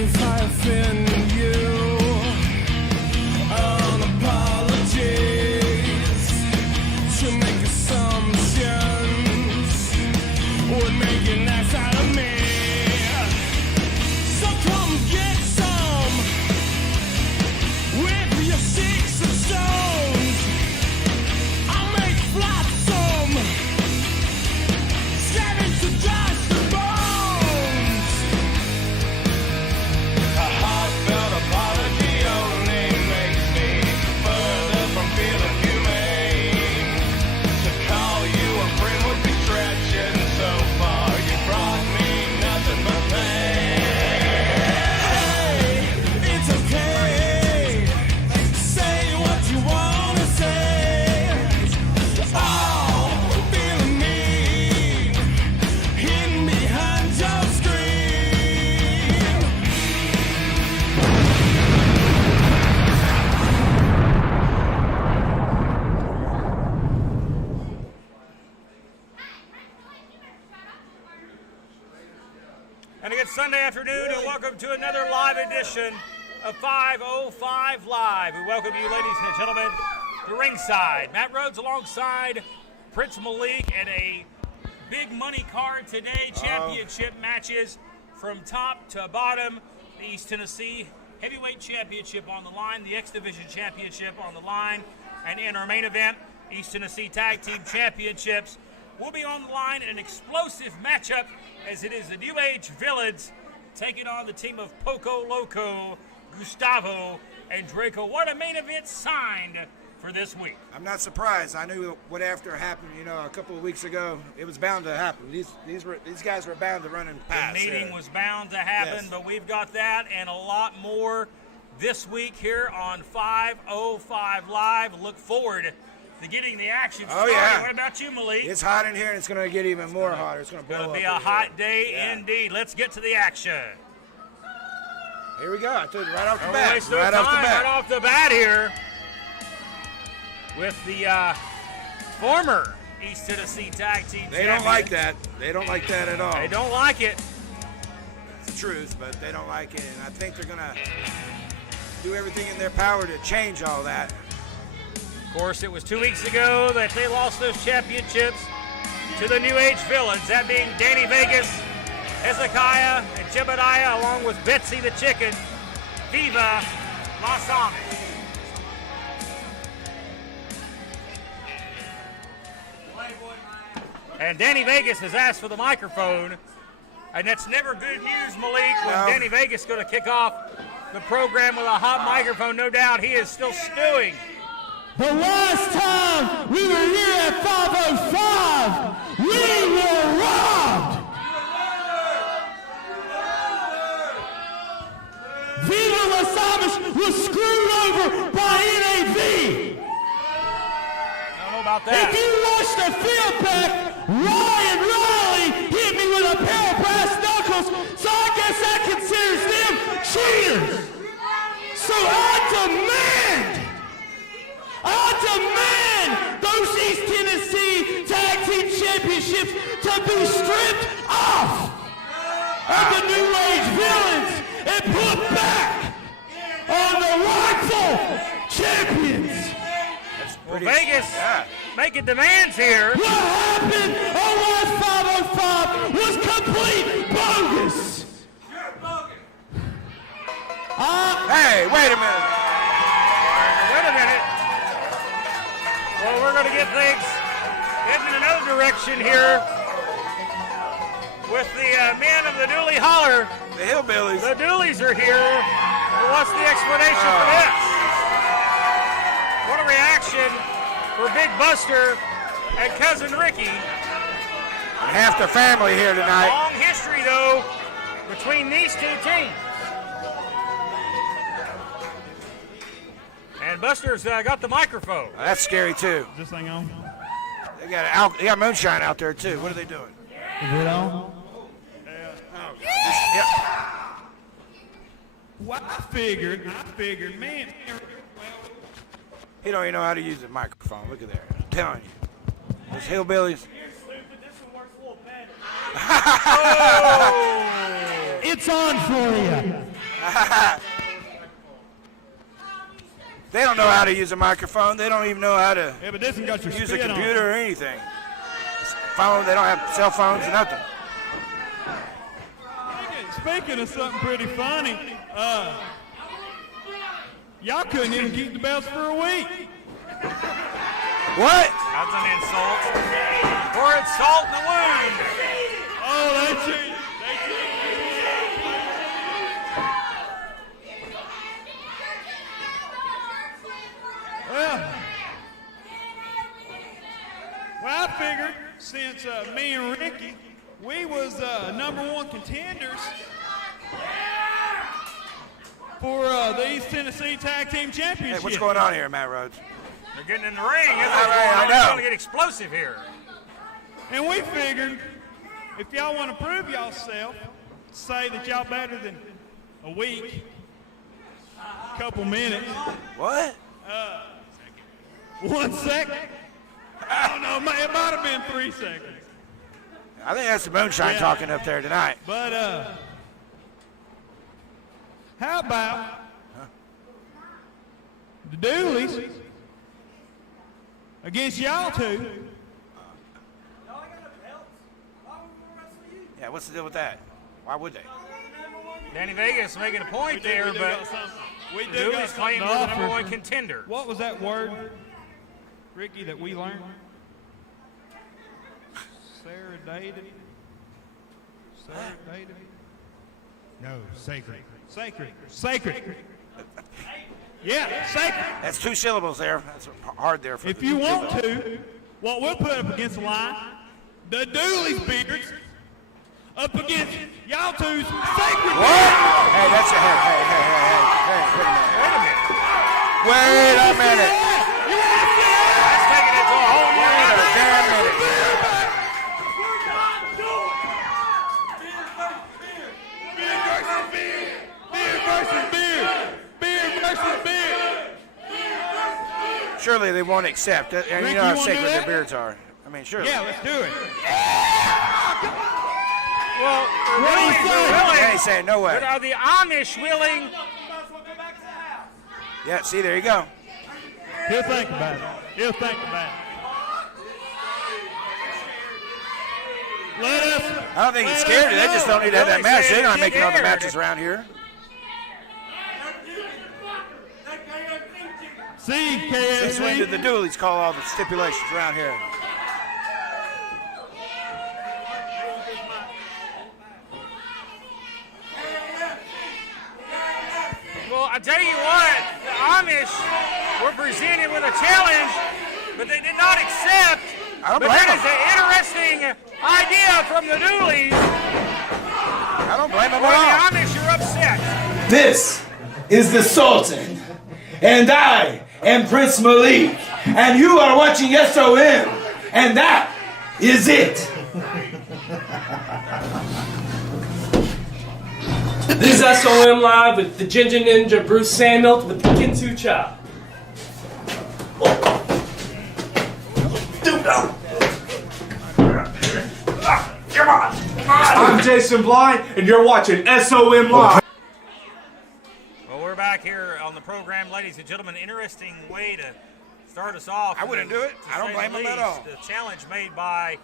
if I offend you. An apologies to make assumptions would make an ass out of me. So come get some with your sticks and stones. I'll make flotsam, stabbing to dust and bones. A heartfelt apology only makes me further from feeling humane. To call you a friend would be stretching so far. You brought me nothing but pain. Hey, it's okay. Say what you wanna say. Oh, feeling mean, hidden behind your screen. And a good Sunday afternoon, and welcome to another live edition of 505 Live. We welcome you, ladies and gentlemen, to ringside. Matt Rhodes alongside Prince Malik, and a big money card today. Championship matches from top to bottom. The East Tennessee Heavyweight Championship on the line, the X Division Championship on the line, and in our main event, East Tennessee Tag Team Championships will be on the line in an explosive matchup, as it is the New Age Villains taking on the team of Poco Loco, Gustavo, and Draco. What a main event signed for this week. I'm not surprised. I knew what after happened, a couple of weeks ago. It was bound to happen. These guys were bound to run in past. The meeting was bound to happen, Yes. but we've got that and a lot more this week here on 505 Live. Look forward to getting the action started. yeah. What about you, Malik? It's hot in here, and it's going to get even more hotter. It's going to blow Going up. to be a in hot here. day Yeah. indeed. Let's get to the action. Here we go. I told you right off the Don't bat. waste no Right time, off the bat. right off the bat here with the former East Tennessee Tag Team They don't like that. They don't like that at all. They don't like it. It's the truth, but they don't like it. And I think they're going to do everything in their power to change all that. Of course, it was 2 weeks ago that they lost those championships to the New Age Villains, that being Danny Vegas, Hezekiah, and Jebediah, along with Betsy the Chicken, Viva Las Amish. And Danny Vegas has asked for the microphone, and that's never good news, Malik, when No. Danny Vegas going to kick off the program with a hot microphone. No doubt he is still stewing. The last time we were here at 505, we were robbed. Viva Las Amish was screwed over by NAV. I don't know about that. If you watch the film back, Ryan Riley hit me with a pair of brass knuckles, so I guess that considers them cheaters. So I demand those East Tennessee Tag Team Championships to be stripped off of the New Age Villains and put back on the rightful champions. Well, Vegas making demands here. What happened on Live 505 was complete bogus. Hey, wait a minute. Wait a minute. Well, we're going to get things heading in another direction here with the men of the Dooley Holler. The hillbillies. The Dooleys are here. Well, what's the explanation for this? What a reaction for Big Buster and Cousin Ricky. Half the family here tonight. Long history, though, between these two teams. And Buster's got the microphone. That's scary, too. Is this thing on? They got moonshine out there, too. What are they doing? Is it on? Yeah. Well, I figured, man. He don't even know how to use the microphone. Look at there. I'm telling you. Those hillbillies. It's on for you. They don't know how to use a microphone. They don't even know how to but this one got your use a spin on computer or anything. Phone, they don't have cell phones or nothing. Speaking of something pretty funny, y'all couldn't even keep the belts for a week. What? That's an insult. Pour it salt in the wound. Oh, that's it. Well, I figured since me and Ricky, we was #1 contenders for the East Tennessee Tag Team Championship. Hey, what's going on here, Matt Rhodes? They're getting in the ring. I know. It's going to get explosive here. And we figured if y'all want to prove yourself, say that y'all better than a week, couple minutes. What? 1 second. I don't know. It might have been 3 seconds. I think that's the moonshine talking up there tonight. But how about the Dooleys against y'all two? Yeah, what's the deal with that? Why would they? Danny Vegas making a point there, but Dooleys claim we're the #1 contender. What was that word, Ricky, that we learned? Serenaded? No, sacred. Sacred. Yeah, sacred. That's 2 syllables there. That's hard there. For If you want to, what we'll put up against the line, the Dooleys beards up against y'all two's sacred. What? Hey, that's a hey, wait a minute. That's taking it to a whole new Wait level. a damn minute. Surely they won't accept it. And Rick, you know how you wanna sacred do their that? beards are. I mean, surely. Yeah, let's do it. Well, They ain't saying no way. but are the Amish willing? Yeah, see, there you go. He'll think about it. Let us. I don't think he's let scared. us They just know. don't need to have that Really match. saying They're not get making all the scared. matches around here. See, Since when did KSC. the Dooleys call all the stipulations around here? Well, I tell you what, the Amish were presented with a challenge, but they did not accept. I don't But blame that them. is an interesting idea from the Dooleys. I don't blame them Where the at all. Amish are upset. This is the Sultan, and I am Prince Malik, and you are watching SOM, and that is it. This is SOM Live with the Ginger Ninja Bruce Samuel with the Kinsu Chop. I'm Jason Blythe, and you're watching SOM Live. Well, we're back here on the program, ladies and gentlemen. Interesting way to start us off. I wouldn't do it. To I don't say blame the them at least. all. The challenge made by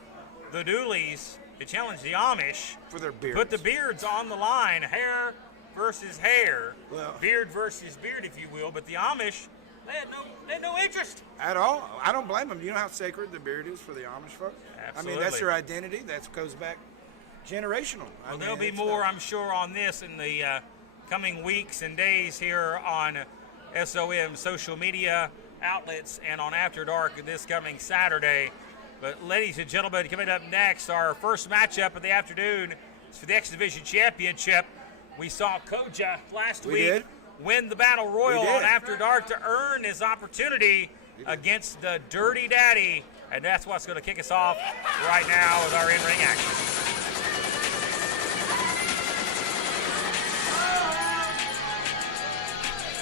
the Dooleys, they challenged the Amish. For their beards. Put the beards on the line, hair versus hair, Well- beard versus beard, if you will. But the Amish, they had no interest. At all. I don't blame them. You know how sacred the beard is for the Amish folks? I mean, that's Absolutely. their identity. That goes back generational. Well, there'll be more, I'm sure, on this in the coming weeks and days here on SOM social media outlets and on After Dark this coming Saturday. But ladies and gentlemen, coming up next, our first matchup of the afternoon is for the X Division Championship. We saw Kojo last week did. win the Battle Royal We did. on After Dark to earn his opportunity against the Dirty Daddy. And that's what's going to kick us off right now with our in-ring action.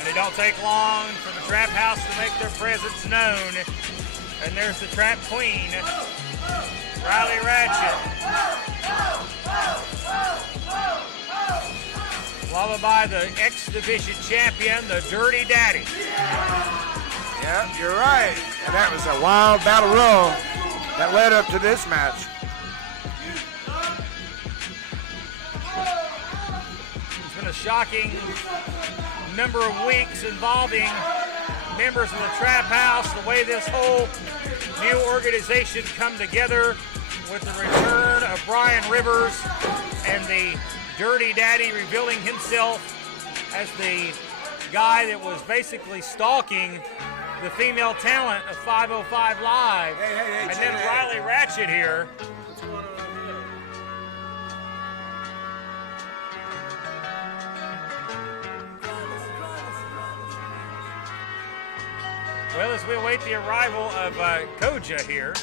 And it don't take long for the Trap House to make their presence known. And there's the Trap Queen, Riley Ratchet. followed by the X Division champion, the Dirty Daddy. Yeah, you're right. And that was a wild battle royal that led up to this match. It's been a shocking number of weeks involving members of the Trap House, the way this whole new organization come together with the return of Brian Rivers and the Dirty Daddy revealing himself as the guy that was basically stalking the female talent of 505 Live. Hey, and then Jimmy. Riley Ratchet here. Well, as we await the arrival of Kojo here.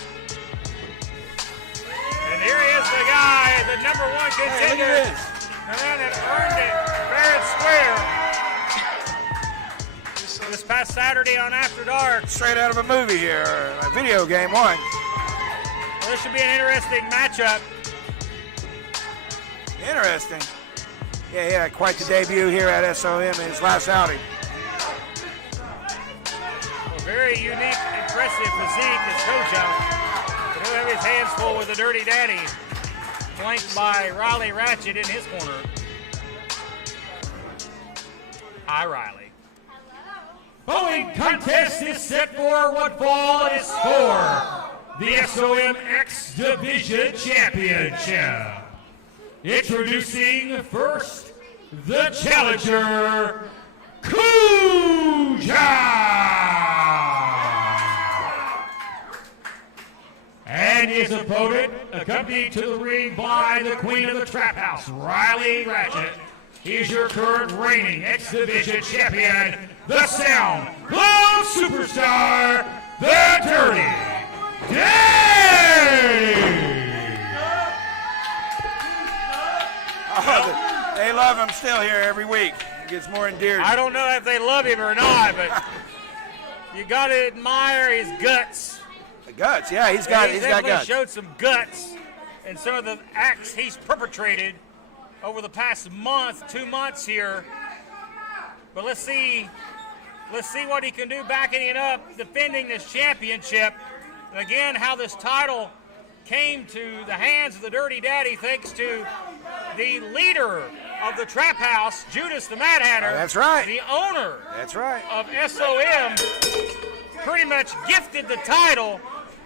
And here is the guy, the number one Hey, look contender. at this. The man that earned it fair and square. This past Saturday on After Dark. Straight out of a movie here, a video game one. Well, this should be an interesting matchup. Interesting. Yeah, he had quite the debut here at SOM in his last outing. A very unique, impressive physique is Kojo. But he'll have his hands full with the Dirty Daddy, flanked by Riley Ratchet in his corner. Hi, Riley. Following contest is set for what fall is for the SOM X Division Championship. Introducing first the challenger, Kojo, and his opponent, accompanied to the ring by the Queen of the Trap House, Riley Ratchet. He's your current reigning X Division champion, the Sound Cloud Superstar, the Dirty Daddy. Oh, they love him still here every week. He gets more endeared. I don't know if they love him or not, but you got to admire his guts. The guts, yeah, he's got definitely guts. showed some guts in some of the acts he's perpetrated over the past month, 2 months here. But let's see what he can do backing it up, defending this championship. And again, how this title came to the hands of the Dirty Daddy thanks to the leader of the Trap House, Judas the Mad Hatter. Oh, that's right. The owner That's right. of SOM pretty much gifted the title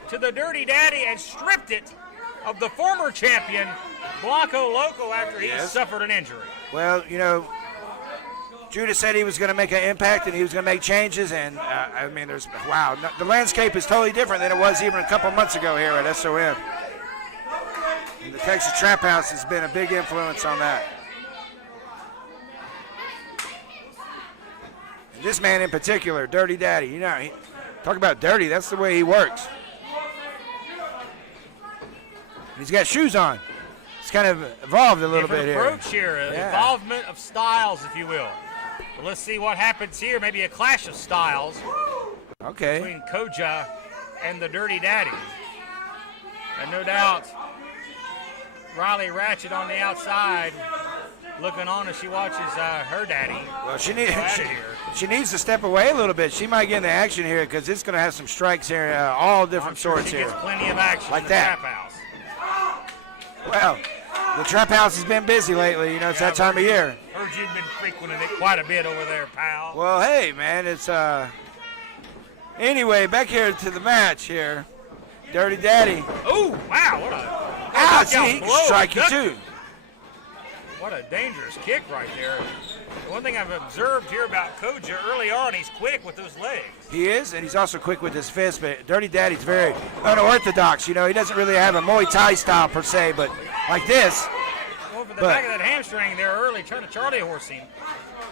to the Dirty Daddy and stripped it of the former champion, Poco Loco, after he Yes. suffered an injury. Well, you know, Judas said he was going to make an impact and he was going to make changes, and I mean, the landscape is totally different than it was even a couple months ago here at SOM. And the Texas Trap House has been a big influence on that. And this man in particular, Dirty Daddy, you know, talk about dirty, that's the way he works. He's got shoes on. It's kind of evolved a little bit Different here. approach here, Yeah. involvement of styles, if you will. But let's see what happens here. Maybe a clash of styles Okay. between Kojo and the Dirty Daddy. And no doubt, Riley Ratchet on the outside, looking on as she watches her daddy. Well, she here. needs to step away a little bit. She might get in the action here because it's going to have some strikes here, all different I'm sure sorts she here. gets plenty of action Like in the that. Trap House. Well, the Trap House has been busy lately. You know, it's that time of year. Heard you've been frequenting it quite a bit over there, pal. Well, hey, man, it's Anyway, back here to the match here. Dirty Daddy. Oh, wow, what a Ouch, knockout he can blow. strike you Duck- too. What a dangerous kick right there. The one thing I've observed here about Kojo early on, he's quick with those legs. He is, and he's also quick with his fist, but Dirty Daddy's very unorthodox. You know, he doesn't really have a Muay Thai style per se, but like this. Well, for the But- back of that hamstring there early, trying to Charlie horse him.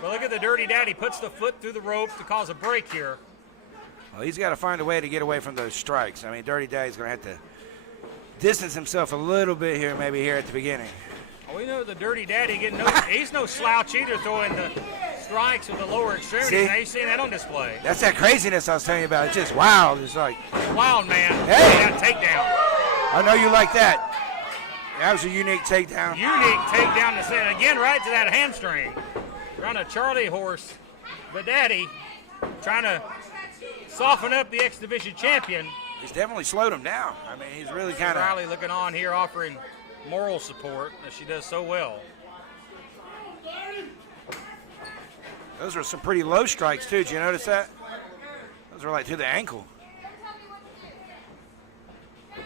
But look at the Dirty Daddy, puts the foot through the rope to cause a break here. Well, he's got to find a way to get away from those strikes. I mean, Dirty Daddy's going to have to distance himself a little bit here, maybe here at the beginning. Well, we know the Dirty Daddy he's no slouch either, throwing the strikes with the lower extremity. See? Now you've seen that on display. That's that craziness I was telling you about. It's just wild. It's like, Wild man. Hey! That takedown. I know you like that. That was a unique takedown. Unique takedown to send again right to that hamstring. Run a Charlie horse, the daddy, trying to soften up the X Division champion. He's definitely slowed him down. I mean, he's really kind of. Riley looking on here, offering moral support as she does so well. Those are some pretty low strikes too. Did you notice that? Those are like to the ankle.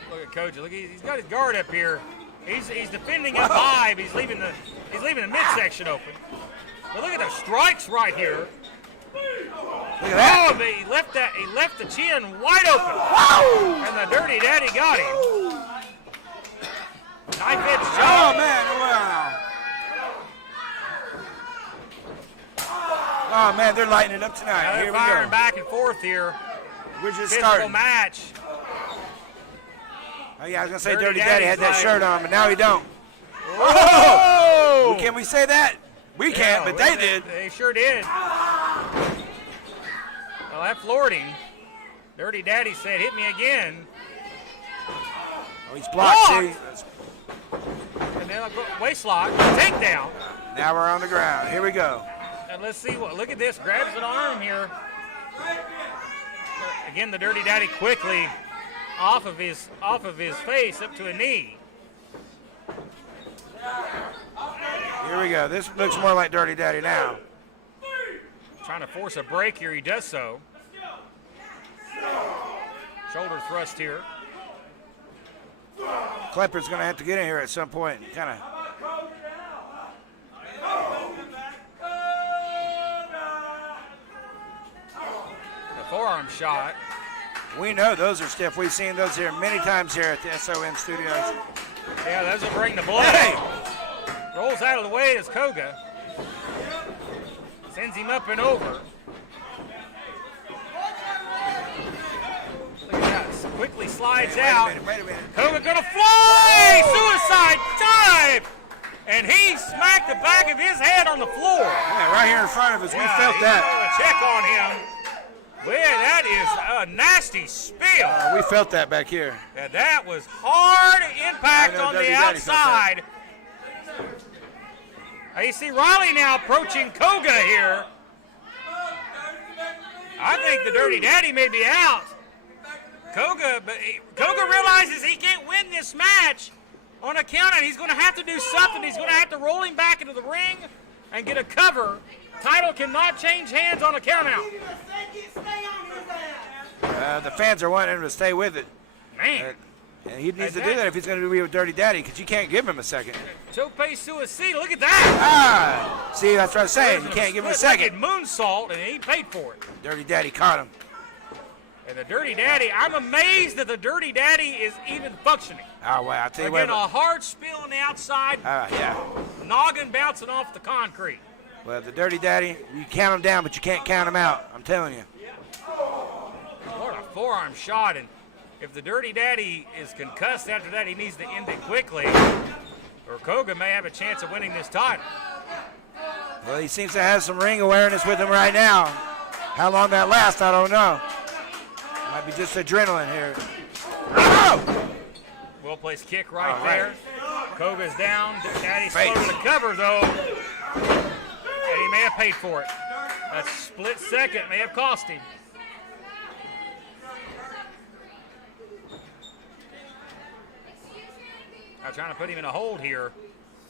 Look at Kojo. Look, he's got his guard up here. He's defending up high, but he's leaving the midsection open. But look at the strikes right here. Look at that. Oh, but he left the chin wide open. Whoa! And the Dirty Daddy got him. Knife edge Oh shot. man! Wow! Oh man, they're lighting it up tonight. Now Here they're we firing go. back and forth here. We're just Physical starting. match. Oh yeah, I was gonna say Dirty Dirty Daddy had that Daddy's shirt on, but now he don't. Whoa! Well, can we say that? We can't, Yeah, but they did. They sure did. Well, that floored him. Dirty Daddy said, "Hit me again." Oh, he's blocked. See? And then a waist lock, takedown. Now we're on the ground. Here we go. And let's see what. Look at this. Grabs an arm here. Again, the Dirty Daddy quickly off of his face up to a knee. Here we go. This looks more like Dirty Daddy now. Trying to force a break here. He does so. Shoulder thrust here. Klepper's gonna have to get in here at some point. Kind of. The forearm shot. We know those are stiff. We've seen those here many times here at the SOM studios. Yeah, those will bring the blood. Hey! Rolls out of the way as Koga. Sends him up and over. Look at that. Quickly slides out. Wait a minute. Koga gonna fly! Suicide dive! And he smacked the back of his head on the floor. Yeah, right here in front of us. We felt he's that. gonna check on him. Well, that is a nasty spill. We felt that back here. And that was hard impact I know on Dirty the Daddy felt outside. Now you see Riley now approaching Koga here. I think the Dirty Daddy may be out. Koga realizes he can't win this match on a count, and he's going to have to do something. He's going to have to roll him back into the ring and get a cover. Title cannot change hands on a count out. The fans are wanting him to stay with it. Man. And he needs to do that if he's going to be with Dirty Daddy, because you can't give him a second. Tope suicide. Look at that. Ah! See, that's what I'm saying. You can't give him a second. Moonsault, and he paid for it. Dirty Daddy caught him. And the Dirty Daddy, I'm amazed that the Dirty Daddy is even functioning. Oh, well, I'll tell you Again, what. a hard spill on the outside, Yeah. noggin bouncing off the concrete. Well, the Dirty Daddy, you count him down, but you can't count him out. I'm telling you. What a forearm shot. And if the Dirty Daddy is concussed after that, he needs to end it quickly, or Koga may have a chance of winning this title. Well, he seems to have some ring awareness with him right now. How long that lasts, I don't know. Might be just adrenaline here. Oh! Well-placed kick right All there. right. Koga's down. Daddy's Face. slow to the cover, though. And he may have paid for it. A split second may have cost him. I'm trying to put him in a hold here.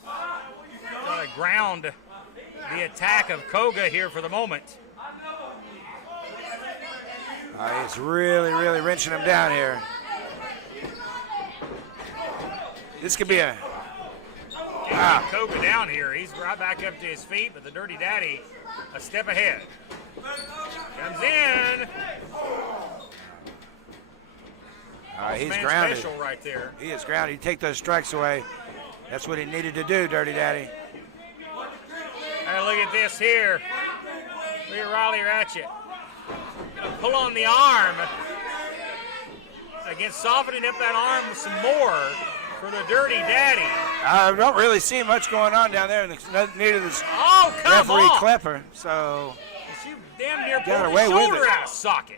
Trying to ground the attack of Koga here for the moment. He's really, really wrenching him down here. This could be a... Koga down here. He's right back up to his feet, but the Dirty Daddy a step ahead. Comes in. He's Man grounded. special right there. He is grounded. You take those strikes away. That's what he needed to do, Dirty Daddy. Hey, look at this here. Look at Riley Ratchet. Gonna pull on the arm. Again, softening up that arm with some more for the Dirty Daddy. I don't really see much going on down there near this Oh, come referee on. Klepper. So She damn near Got pulled away his with shoulder it. out of socket.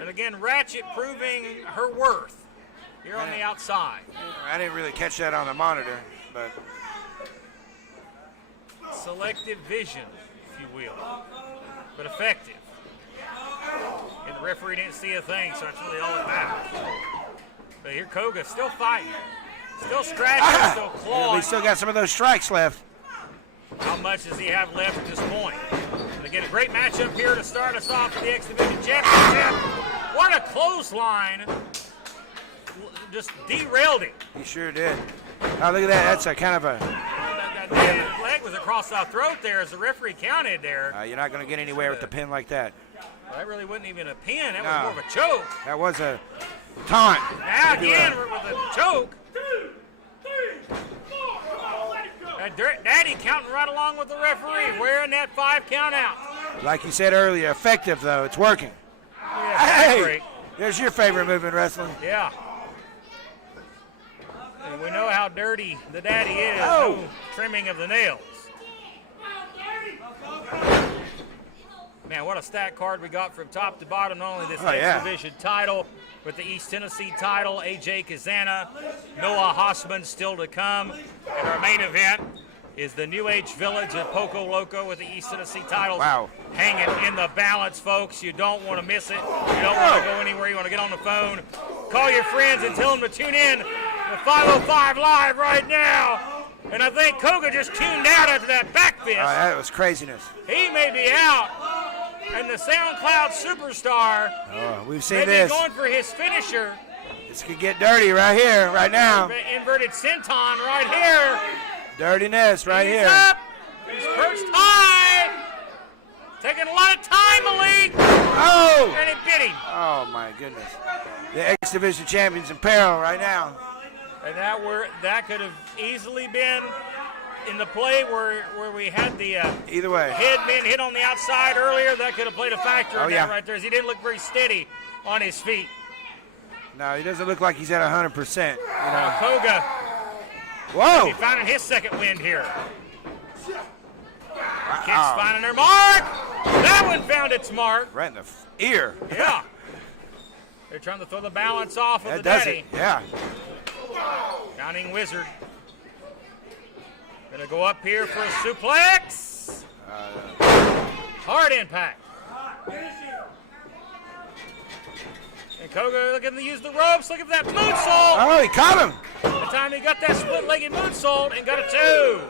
And again, Ratchet proving her worth. here on the outside. I didn't really catch that on the monitor, but Selective vision, if you will, but effective. And the referee didn't see a thing, so that's really all that matters. But here Koga still fighting, still scratching, still clawing. we still got some of those strikes left. How much does he have left at this point? They get a great matchup here to start us off for the X Division Championship. What a clothesline. Just derailed him. He sure did. Oh, look at that. That's a kind of a... That leg was across the throat there as the referee counted there. you're not going to get anywhere with the pin like that. Well, that really wasn't even a pin. That was more of a choke. That was a taunt. Now again with a choke. Daddy counting right along with the referee, wearing that 5 count out. Like you said earlier, effective though. It's working. Yeah, Hey, there's your favorite move in wrestling. Yeah. And we know how dirty the daddy is. Oh. No trimming of the nails. Man, what a stack card we got from top to bottom. Not only this X Division title, but the East Tennessee title, AJ Kazana, Noah Hossman still to come. And our main event is the New Age Village of Poco Loco with the East Tennessee titles hanging in the balance, folks. You don't want to miss it. You don't want to go anywhere. You want to get on the phone, call your friends, and tell them to tune in to 505 Live right now. And I think Koga just tuned out after that back fist. That was craziness. He may be out. And the SoundCloud superstar We've seen may be this. going for his finisher. This could get dirty right here, right now. Inverted senton right here. Dirtiness right He's here. up. He's perched high. Taking a lot of time, Malik. Oh! And it bit him. Oh, my goodness. The X Division champions in peril right now. And that could have easily been in the play where we had the Either way. head being hit on the outside earlier. That could have played a factor in yeah. that right there, as he didn't look very steady on his feet. No, he doesn't look like he's at 100%. Koga, Whoa! he finding his second wind here. Kicks finding their mark. That one found its mark. Right in the ear. Yeah. They're trying to throw the balance off of That the does daddy. it. Yeah. Counting Wizard. Gonna go up here for a suplex. Hard impact. And Koga looking to use the ropes. Look at that moonsault. Oh, he caught him. The time he got that split-legged moonsault and got a 2.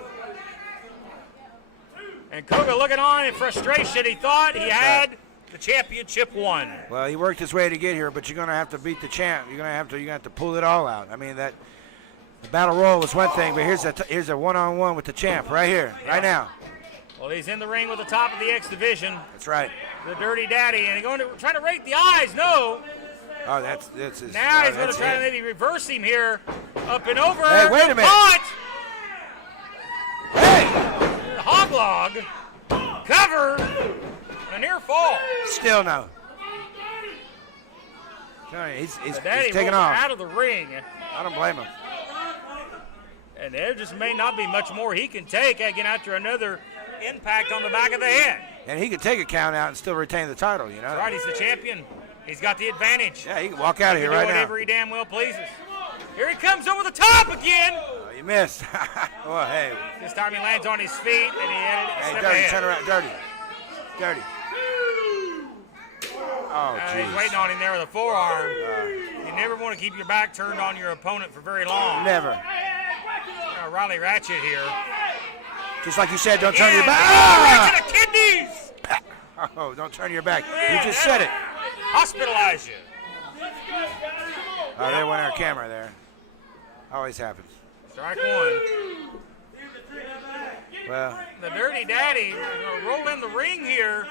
And Koga looking on in frustration. He thought he had the championship won. Well, he worked his way to get here, but you're gonna have to beat the champ. You're gonna have to pull it all out. I mean, the battle royal was one thing, but here's a one-on-one with the champ right here, right now. Well, he's in the ring with the top of the X Division. That's right. The Dirty Daddy, and he's trying to rake the eyes. No. Oh, that's his. Now he's going to that's try to it. maybe reverse him here. Up and over. Hey, wait a minute. Caught. Hey! Hoglog. Cover. A near fall. Still no. He's The Daddy taking rolls off. out of the ring. I don't blame him. And there just may not be much more he can take again after another impact on the back of the head. And he could take a count out and still retain the title, you know. That's right, he's the champion. He's got the advantage. Yeah, he can walk out of He here can do right now. whatever he damn well pleases. Here he comes over the top again. Oh, you missed. Well, hey. This time he lands on his feet and he had it Hey, step Dirty, ahead. turn around. Dirty. Oh, He's jeez. waiting on him there with a forearm. You never want to keep your back turned on your opponent for very long. Never. Riley Ratchet here. Just like you said, don't turn your And- back. Ratchet of kidneys! Oh, don't turn your back. You just said it. Hospitalize you. Oh, there went our camera there. Always happens. Strike one. Well, The Dirty Daddy roll in the ring here.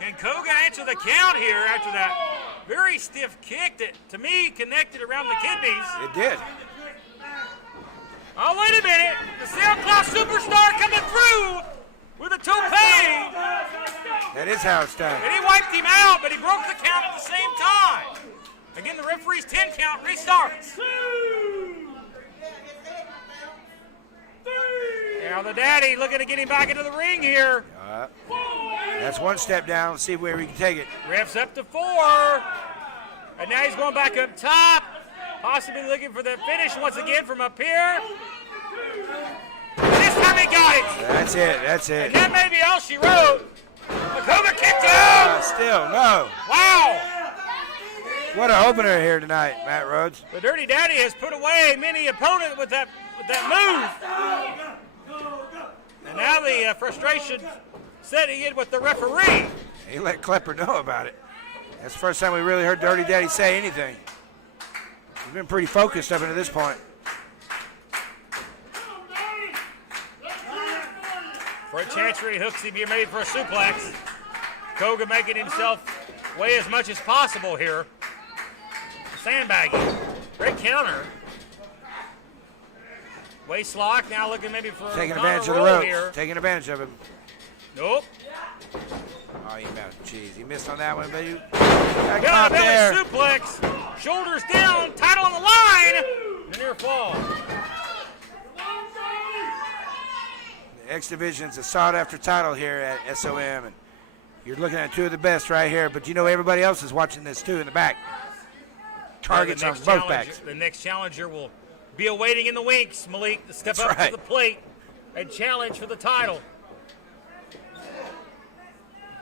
Can Koga answer the count here after that very stiff kick that, to me, connected around the kidneys? it did. Oh, wait a minute. The SoundCloud superstar coming through with a toupee. That is how it's done. And he wiped him out, but he broke the count at the same time. Again, the referee's 10 count restarts. Now the Daddy looking to get him back into the ring here. That's one step down. Let's see where we can take it. Ref's up to 4. And now he's going back up top. Possibly looking for the finish once again from up here. This time he got it. That's it. That's it. And that may be all she wrote. Kojo kicked out. Still, no. Wow. What an opener here tonight, Matt Rhodes. The Dirty Daddy has put away many opponents with that move. And now the frustration setting in with the referee. He let Klepper know about it. That's the first time we really heard Dirty Daddy say anything. He's been pretty focused up until this point. For a chancery hooks, he'd be made for a suplex. Kojo making himself weigh as much as possible here. Sandbagging. Great counter. Waist lock, now looking maybe for Taking a advantage of the roll ropes. here. Taking advantage of him. Nope. Oh, he missed. Jeez, he missed on that one, but you Got got a there. belly suplex. Shoulders down, title on the line. The near fall. The X Division's a sought-after title here at SOM, and you're looking at two of the best right here. But you know everybody else is watching this too in the back. Targets The on next both challenger- backs. The next challenger will be awaiting in the wings, Malik, to step That's up right. to the plate and challenge for the title.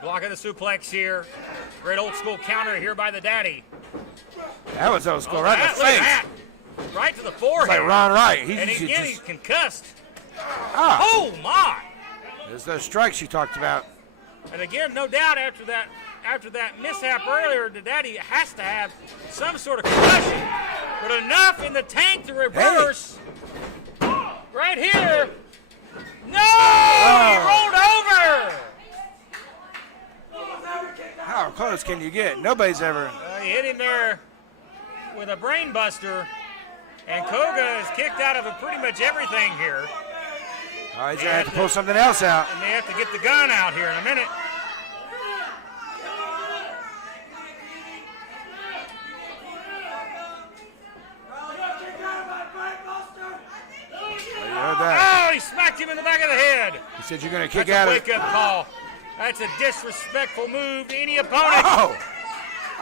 Blocking the suplex here. Great old school counter here by the Daddy. That was old school, Oh, right in that- the look at face. that. Right to the It's forehead. like Ron Wright. and He's again, he's just, concussed. ah, Oh, my. there's those strikes you talked about. And again, no doubt after that mishap earlier, the Daddy has to have some sort of concussion. But enough in the tank to reverse. Right here. No! He rolled over. How close can you get? Nobody's ever. He hit him there with a brain buster. And Kojo is kicked out of pretty much everything here. Oh, he's gonna have to pull something else out. And they have to get the gun out here in a minute. You heard that? Oh, he smacked him in the back of the head. He said you're gonna kick That's out a of it. wake-up call. That's a disrespectful move to any opponent. Oh,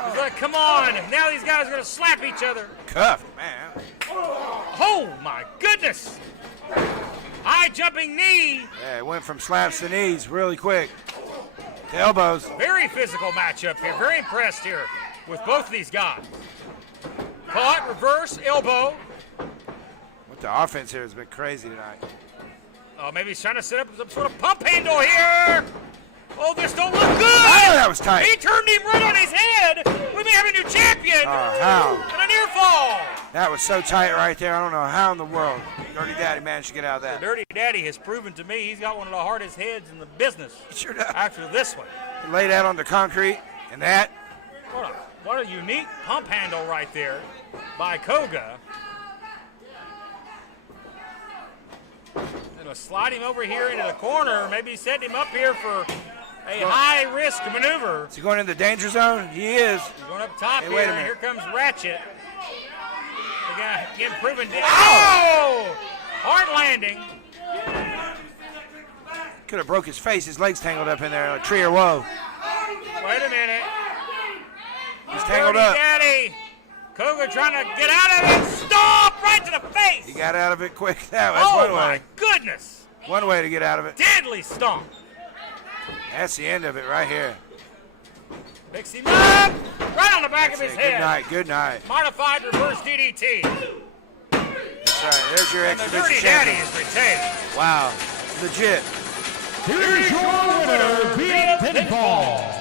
He's like, come on. Now these guys are going to slap each other. cuffed, man. Oh, my goodness. High jumping knee. Yeah, it went from slaps to knees really quick. To elbows. Very physical matchup here. Very impressed here with both of these guys. Caught, reverse, elbow. What the offense here has been crazy tonight. Oh, maybe he's trying to set up some sort of pump handle here. Oh, this don't look good. Oh, that was tight. He turned him right on his head. We may have a new champion. How? And a near fall. That was so tight right there. I don't know how in the world Dirty Daddy managed to get out of that. Dirty Daddy has proven to me he's got one of the hardest heads in the business. Sure does. After this one. He laid out on the concrete, and that. What a unique pump handle right there by Kojo. It'll slide him over here into the corner, maybe set him up here for a high-risk maneuver. Is he going in the danger zone? He is. He's going up top Hey, here, wait a and minute. here comes Ratchet. The guy getting proven dead. Oh! Hard landing. Could have broke his face. His legs tangled up in there. A tree or woe. Wait a minute. He's tangled Dirty up. Daddy. Kojo trying to get out of it. Stop! Right to the face. He got out of it quick. That's Oh, one my way. goodness. One way to get out of it. Deadly stomp. That's the end of it right here. Picks him up. Right on the back of his Good head. night. Good night. Modified reverse DDT. That's right. There's your And the exhibition Dirty Daddy champion. is retained. Wow. Legit. Here's your winner via pinfall,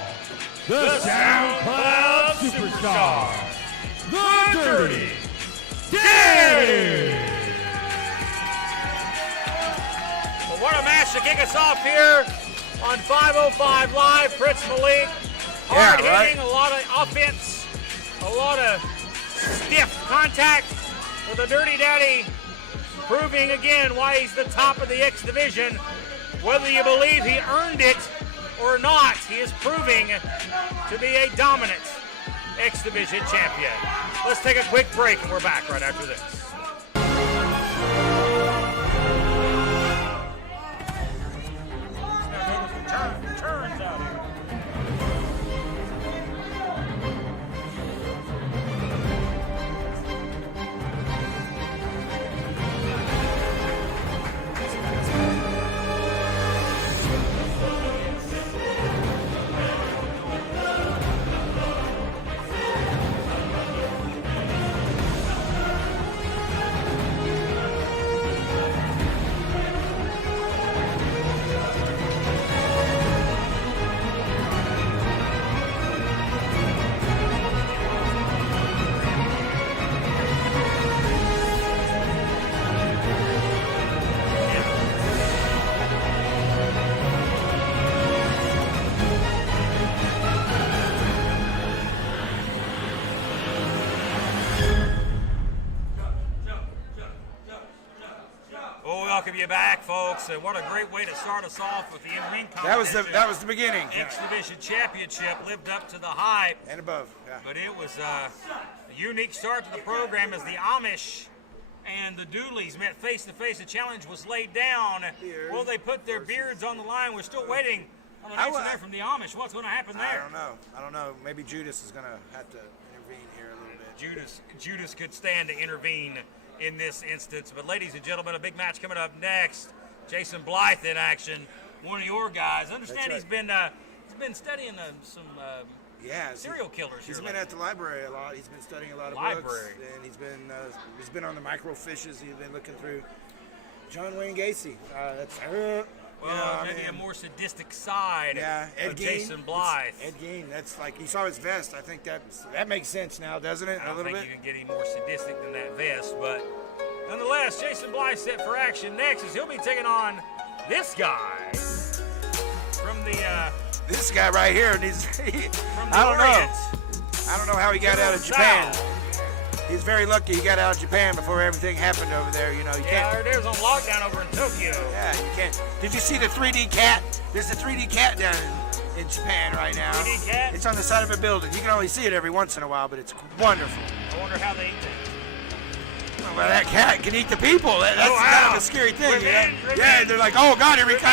the SoundCloud Superstar, the Dirty Daddy. Well, what a match to kick us off here on 505 Live. Prince Malik. Hard Yeah, right. hitting, a lot of offense, a lot of stiff contact for the Dirty Daddy, proving again why he's the top of the X Division. Whether you believe he earned it or not, he is proving to be a dominant X Division champion. Let's take a quick break, and we're back right after this. Turns out here. welcome you back, folks. And what a great way to start us off with the in-ring competition. That was the beginning. X Division Championship lived up to the hype. And above. Yeah. But it was a unique start to the program as the Amish and the Dooleys met face-to-face. The challenge was laid down. Will they put their beards on the line? We're still waiting on an answer there from the Amish. What's going to happen there? I don't know. Maybe Judas is going to have to intervene here a little bit. Judas could stand to intervene in this instance. But ladies and gentlemen, a big match coming up next. Jason Blythe in action, one of your guys. I understand he's been studying some serial killers. He's been at the library a lot. He's been studying a lot of books, and he's been on the microfishes. He's been looking through John Wayne Gacy. Maybe a more sadistic side of Jason Blythe. Ed Gein, that's like, you saw his vest. I think that makes sense now, doesn't it? I don't think you can get any more sadistic than that vest, but nonetheless, Jason Blythe set for action next as he'll be taking on this guy from the this guy right here. I don't know how he got out of Japan. He's very lucky he got out of Japan before everything happened over there. You can't. There's on lockdown over in Tokyo. Yeah, you can't. Did you see the 3D cat? There's a 3D cat down in Japan right now. 3D cat? It's on the side of a building. You can only see it every once in a while, but it's wonderful. I wonder how they eat it. Well, that cat can eat the people. That's kind of a scary thing. Revenge. Yeah, they're like, oh God, here we come.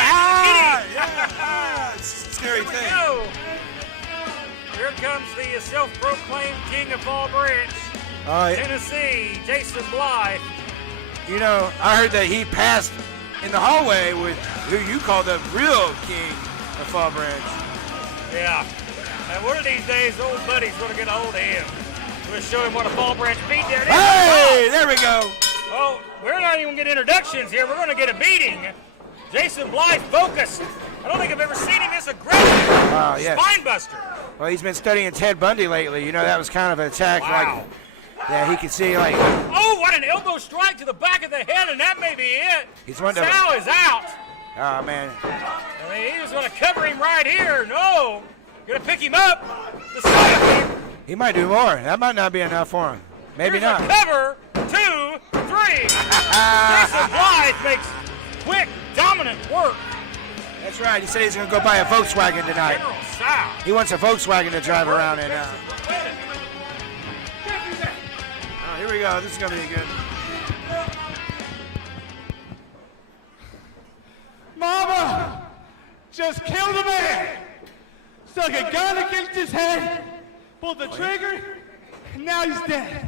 It's a scary thing. Go. Here comes the self-proclaimed king of Fall Branch. Tennessee, Jason Blythe. I heard that he passed in the hallway with who you call the real king of Fall Branch. Yeah. And one of these days, old buddy's going to get a hold of him. We'll show him what a Fall Branch beat there. Hey, there we go. Oh, we're not even going to get introductions here. We're going to get a beating. Jason Blythe focused. I don't think I've ever seen him this aggressive. Spine buster. Well, he's been studying Ted Bundy lately. That was kind of an attack. Wow. He could see like. Oh, what an elbow strike to the back of the head, and that may be it. Sal is out. Oh man. He was going to cover him right here. No, going to pick him up. The side. He might do more. That might not be enough for him. Maybe Here's not. A cover. 2, 3. Jason Blythe makes quick, dominant work. That's right. He said he's going to go buy a Volkswagen tonight. General Sal. He wants a Volkswagen to drive around in. Here we go. This is going to be good. Mama just killed a man. Stuck a gun against his head, pulled the trigger, and now he's dead.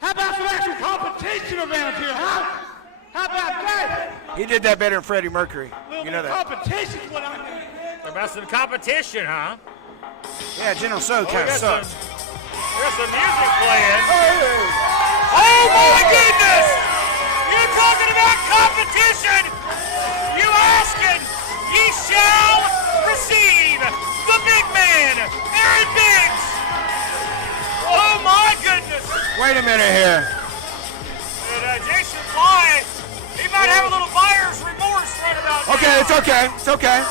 How about some actual competition around here, huh? How about that? He did that better than Freddie Mercury. You know that. Competition is what I mean. About some competition, huh? Yeah, General So kind of sucks. There's some music playing. Oh my goodness! You're talking about competition! You asking, ye shall receive the big man, Aaron Biggs! Oh my goodness! Wait a minute here. And Jason Blythe, he might have a little buyer's remorse right about now. Okay, it's okay. It's okay.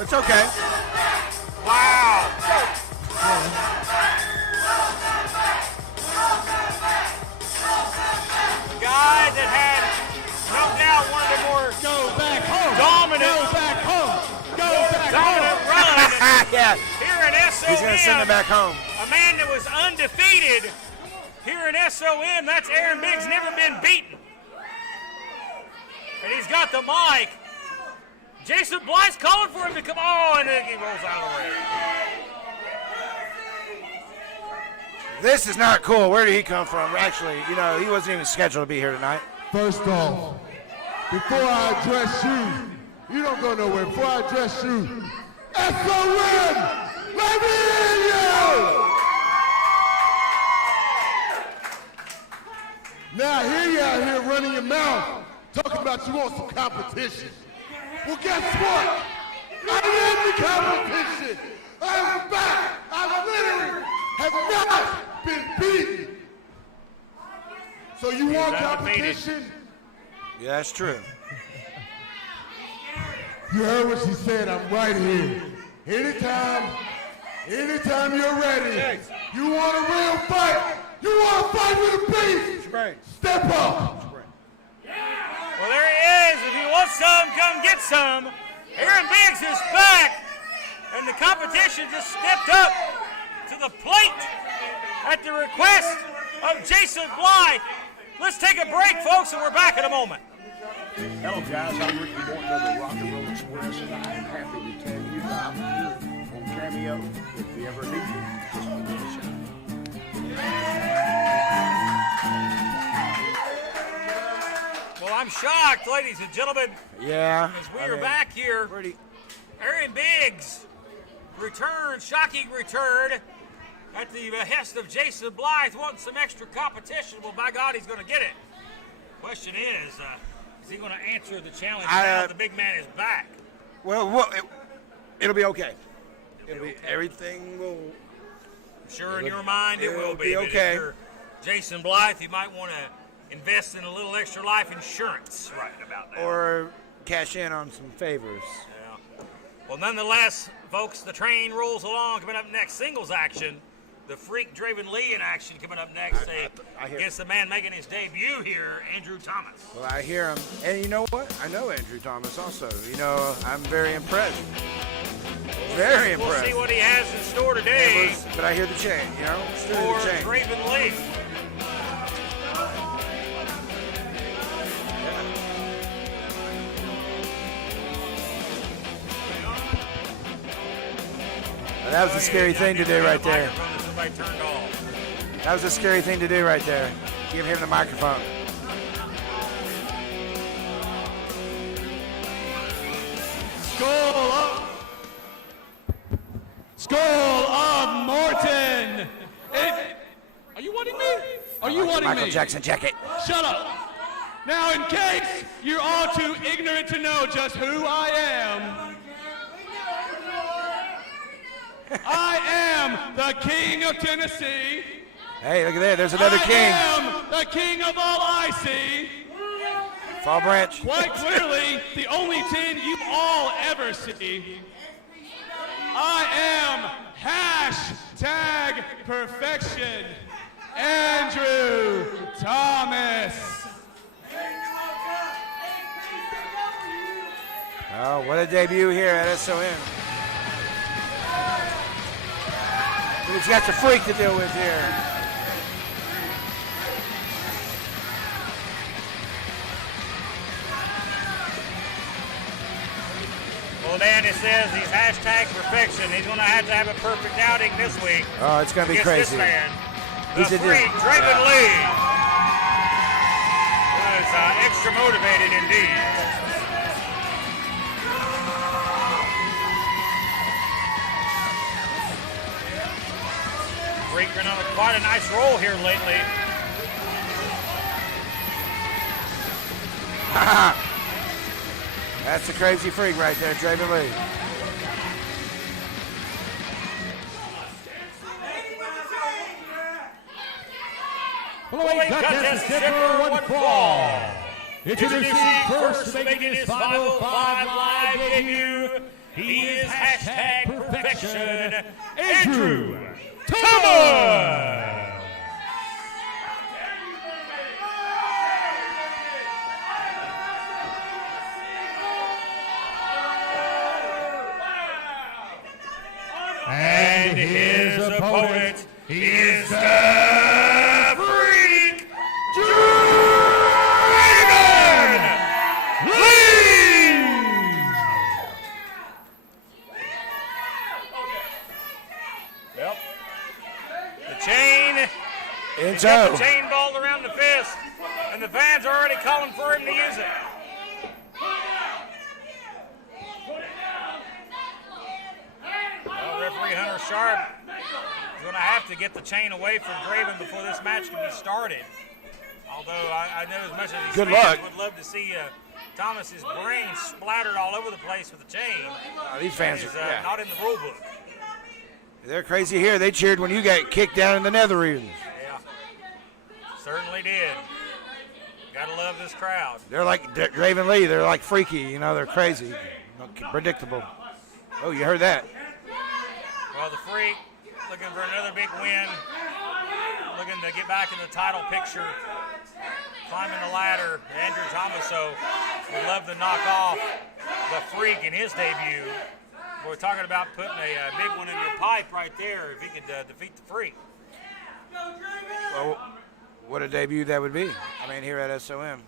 It's okay. Wow. The guy that had knocked out one of the more dominant run Yeah. here in SOM. He's going to send him back home. A man that was undefeated here in SOM. That's Aaron Biggs, never been beaten. And he's got the mic. Jason Blythe's calling for him to come on, and then he rolls out of the ring. This is not cool. Where did he come from? Actually, he wasn't even scheduled to be here tonight. First off, before I address you, you don't go nowhere. Before I address you, SOM, let me hear you! Now, I hear you out here running your mouth, talking about you want some competition. Well, guess what? I am the competition. I'm back. I literally have not been beaten. So you want competition? Yeah, that's true. You heard what she said. I'm right here. Anytime you're ready. You want a real fight? You want to fight with a beast? Step up. Well, there he is. If you want some, come get some. Aaron Biggs is back, and the competition just stepped up to the plate at the request of Jason Blythe. Let's take a break, folks, and we're back in a moment. Hello, guys. I'm Ricky Morton of the Rock and Roll Express, and I am happy to tell you that I'm here on Cameo. If you ever need me, just give me a shout. Well, I'm shocked, ladies and gentlemen, Yeah. as we are back here. Aaron Biggs returned, shocking return at the behest of Jason Blythe, wanting some extra competition. Well, by God, he's going to get it. Question is he going to answer the challenge now that the big man is back? Well, it'll be okay. It'll be okay. Everything will. I'm sure in your mind it will be. But okay. if you're Jason Blythe, you might want to invest in a little extra life insurance right about that. Or cash in on some favors. Yeah. Well, nonetheless, folks, the train rolls along. Coming up next, singles action. The Freak Draven Lee in action coming up next against the man making his debut here, Andrew Thomas. Well, I hear him. And you know what? I know Andrew Thomas also. You know, I'm very impressed. Very impressed. We'll see what he has in store today. But I hear the chain, you know? For Draven Lee. That was a scary thing to do right there. Turned off. That was a scary thing to do right there. Give him the microphone. Skull of Morton. Are you wanting me? Are you wanting Michael me? Jackson jacket. Shut up. Now, in case you're all too ignorant to know just who I am, I am the King of Tennessee. Hey, look at there. There's another king. I am the king of all I see. Fall Branch. Quite clearly, the only 10 you all ever see. I am hashtag perfection, Andrew Thomas. Oh, what a debut here at SOM. He's got the Freak to deal with here. Well, Dan, it says he's hashtag perfection. He's going to have a perfect outing this week. Oh, it's going to be crazy. This man, He's the Freak, Draven Lee, was extra motivated indeed. Freak been on quite a nice roll here lately. That's the crazy Freak right there, Draven Lee. Blowing contest number 1 fall. Introducing first making his 505 live debut. He is hashtag perfection, Andrew Thomas. And his opponent is the Freak Draven Lee! Yep. The chain. It's got the chain ball around the fist, and the fans are already calling for him to use it. Well, referee Hunter Sharp is going to have to get the chain away from Draven before this match can be started. Although I know as much as these fans would love to see Thomas's brains splattered all over the place with the chain. These fans are not in the rule book. They're crazy here. They cheered when you got kicked down in the nether regions. Yeah, certainly did. Gotta love this crowd. They're like Draven Lee. They're like freaky. You know, they're crazy. Predictable. Oh, you heard that. Well, the Freak looking for another big win. Looking to get back in the title picture climbing the ladder. Andrew Thomaso would love to knock off the Freak in his debut. We're talking about putting a big one in your pipe right there if he could defeat the Freak. Well, what a debut that would be. I mean, here at SOM.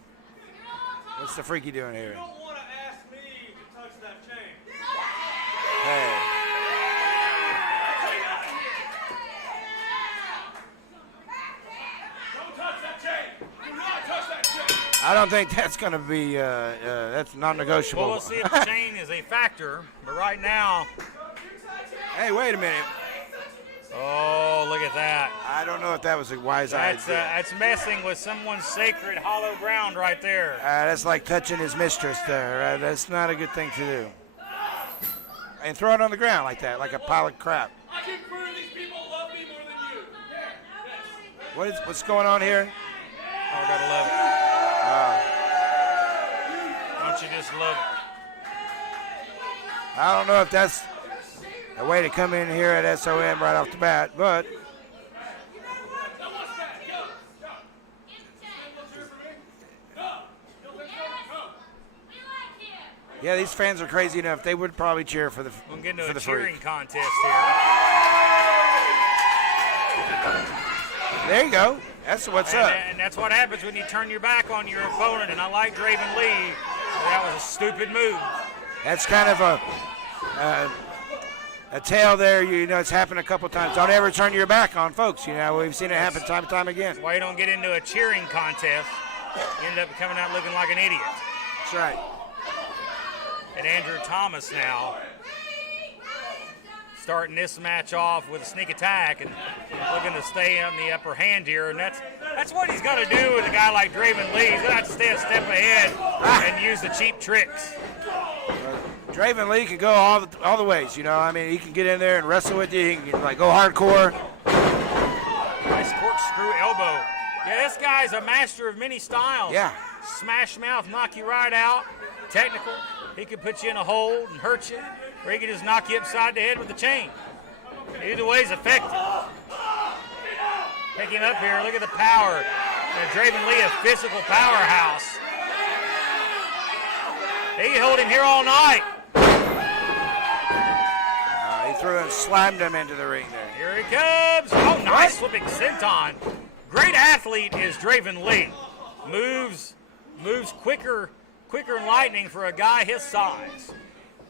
What's the Freaky doing here? You don't want to ask me to touch that chain. Hey. Don't touch that chain. Do not touch that chain. I don't think that's going to be, that's non-negotiable. Well, we'll see if the chain is a factor, but right now, Hey, wait a minute. oh, look at that. I don't know if that was a wise idea. That's messing with someone's sacred hollow ground right there. That's like touching his mistress there. That's not a good thing to do. And throw it on the ground like that, like a pile of crap. I can prove these people love me more than you. What's going on here? Oh, I gotta love it. Don't you just love it? I don't know if that's a way to come in here at SOM right off the bat, but yeah, these fans are crazy enough. They would probably cheer for the We'll get into for a the cheering Freak. contest here. There you go. That's what's up. And that's what happens when you turn your back on your opponent. And I like Draven Lee. That was a stupid move. That's kind of a tale there. You know, it's happened a couple times. Don't ever turn your back on folks. You know, we've seen it happen time and time again. That's why you don't get into a cheering contest. You end up coming out looking like an idiot. That's right. And Andrew Thomas now starting this match off with a sneak attack and looking to stay on the upper hand here. And that's what he's got to do with a guy like Draven Lee. He's got to stay a step ahead and use the cheap tricks. Draven Lee can go all the ways. You know, I mean, he can get in there and wrestle with you. He can like go hardcore. Nice corkscrew elbow. Yeah, this guy's a master of many styles. Yeah. Smash mouth, knock you right out. Technical. He can put you in a hold and hurt you, or he can just knock you upside the head with the chain. Either way is effective. Picking up here, look at the power. Draven Lee, a physical powerhouse. He can hold him here all night. He threw and slammed him into the ring there. Here he comes. Oh, nice flipping senton. Great athlete is Draven Lee. Moves quicker than lightning for a guy his size.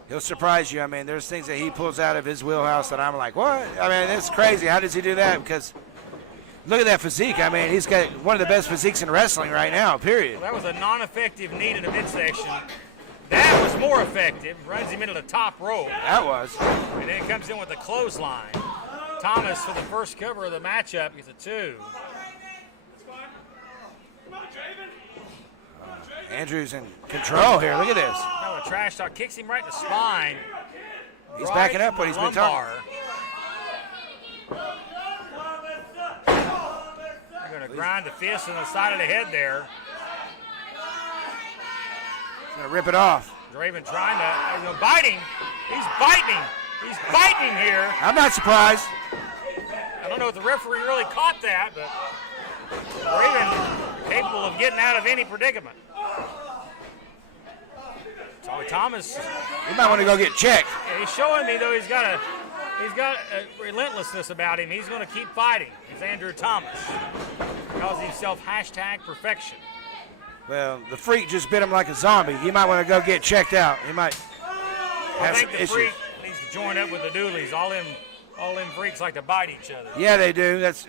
He'll surprise you. I mean, there's things that he pulls out of his wheelhouse that I'm like, what? I mean, it's crazy. How does he do that? Because look at that physique. I mean, he's got one of the best physiques in wrestling right now, period. Well, that was a non-effective knee to the midsection. That was more effective. Runs him into the top rope. That was. And then comes in with the clothesline. Thomas, for the first cover of the matchup, gets a 2. Andrew's in control here. Look at this. No, a trash talk kicks him right in the spine. He's Right backing up in what the he's been talking. lumbar. They're going to grind the fist in the side of the head there. He's going to rip it off. Draven trying to biting. He's biting. He's biting here. I'm not surprised. I don't know if the referee really caught that, but Draven capable of getting out of any predicament. So Thomas, He might want to go get checked. he's showing me though he's got a relentlessness about him. He's going to keep fighting. He's Andrew Thomas. Calls himself #perfection. Well, the Freak just bit him like a zombie. He might want to go get checked out. He might I have think some the issues. Freak needs to join up with the Dooleys. All them freaks like to bite each other. Yeah, they do. That's.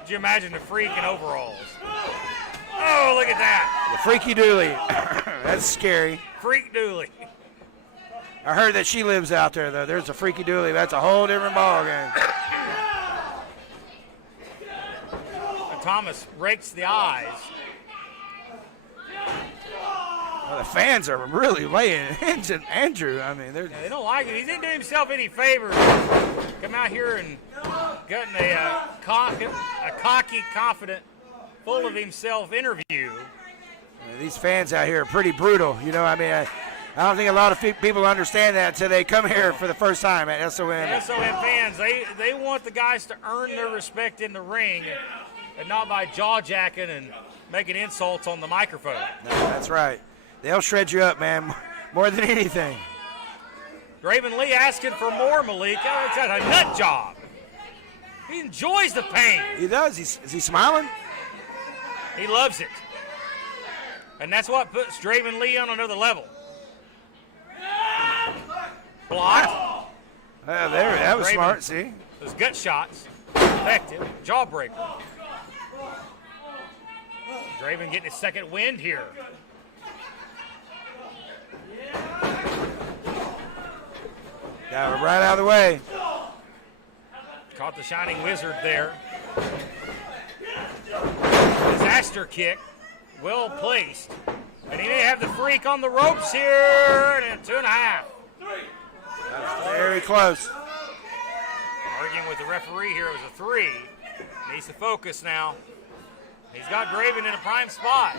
Could you imagine the Freak in overalls? Oh, look at that. The Freaky Dooley. That's scary. Freak Dooley. I heard that she lives out there, though. There's a Freaky Dooley. That's a whole different ballgame. Thomas rakes the eyes. Well, the fans are really laying into Andrew. I mean, they're. They don't like it. He didn't do himself any favors. Come out here and gotten a cocky, confident, full of himself interview. These fans out here are pretty brutal. You know, I mean, I don't think a lot of people understand that until they come here for the first time at SOM. The SOM fans, they want the guys to earn their respect in the ring and not by jaw-jacking and making insults on the microphone. No, that's right. They'll shred you up, man, more than anything. Draven Lee asking for more, Malik. Oh, it's a nut job. He enjoys the pain. He does. Is he smiling? He loves it. And that's what puts Draven Lee on another level. Blocked. That was Draven, smart, see? Those gut shots. Effective. Jawbreaker. Draven getting his second wind here. Got it right out of the way. Caught the Shining Wizard there. Disaster kick. Well placed. And he may have the freak on the ropes here. And 2.5. Very close. Arguing with the referee here, it was a 3. Needs to focus now. He's got Draven in a prime spot.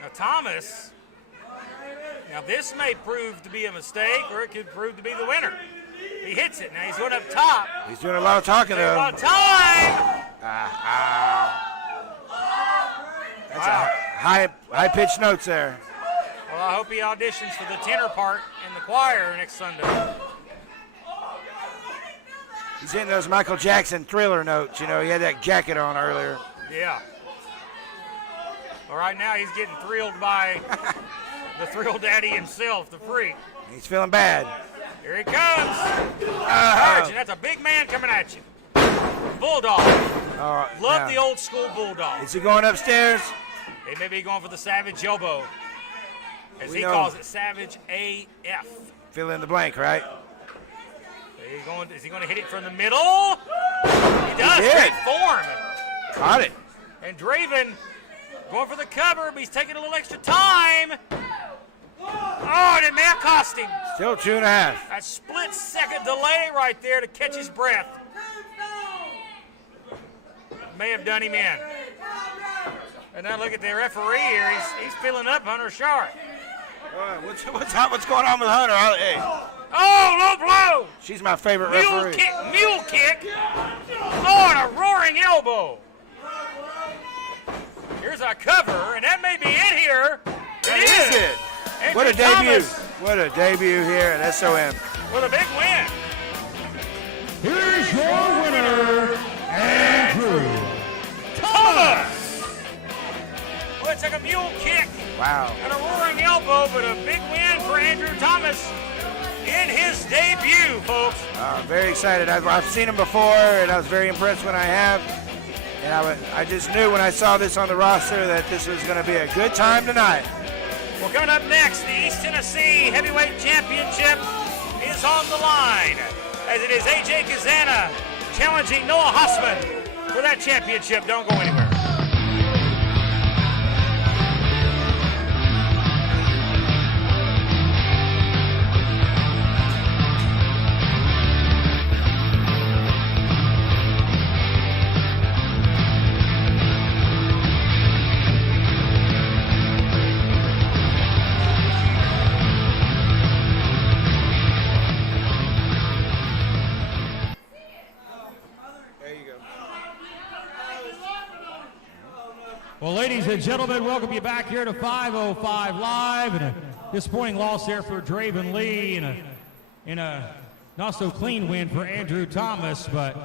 Now Thomas, this may prove to be a mistake or it could prove to be the winner. He hits it. Now he's going up top. He's doing a lot of talking, though. A lot of time. That's high-pitched notes there. Well, I hope he auditions for the tenor part in the choir next Sunday. He's hitting those Michael Jackson Thriller notes. You know, he had that jacket on earlier. Yeah. Well, right now he's getting thrilled by the Thrill Daddy himself, the freak. He's feeling bad. Here he comes. Charging. That's a big man coming at you. Bulldog. Love the old school Bulldog. Is he going upstairs? He may be going for the Savage Elbow. As he know. calls it, Savage AF. Fill in the blank, right? Is he going to hit it from the middle? He does. Great form. Caught it. And Draven going for the cover, but he's taking a little extra time. Oh, and it may have cost him. Still 2.5. A split-second delay right there to catch his breath. May have done him in. And now look at the referee here. He's filling up Hunter Sharp. What's going on with Hunter? Hey. Oh, low blow. She's my favorite referee. Mule kick. Oh, and a roaring elbow. Here's our cover, and that may be it here. That is it. Andrew What a debut. Thomas What a debut here at SOM. with a big win. Here's your winner, Andrew Thomas. Well, it's like a mule kick Wow. and a roaring elbow, but a big win for Andrew Thomas in his debut, folks. Very excited. I've seen him before, and I was very impressed when I have. And I just knew when I saw this on the roster that this was going to be a good time tonight. Well, coming up next, the East Tennessee Heavyweight Championship is on the line, as it is AJ Kazana challenging Noah Hossman for that championship. Don't go anywhere. Well, ladies and gentlemen, welcome you back here to 505 Live. And a disappointing loss there for Draven Lee and a not-so-clean win for Andrew Thomas. But,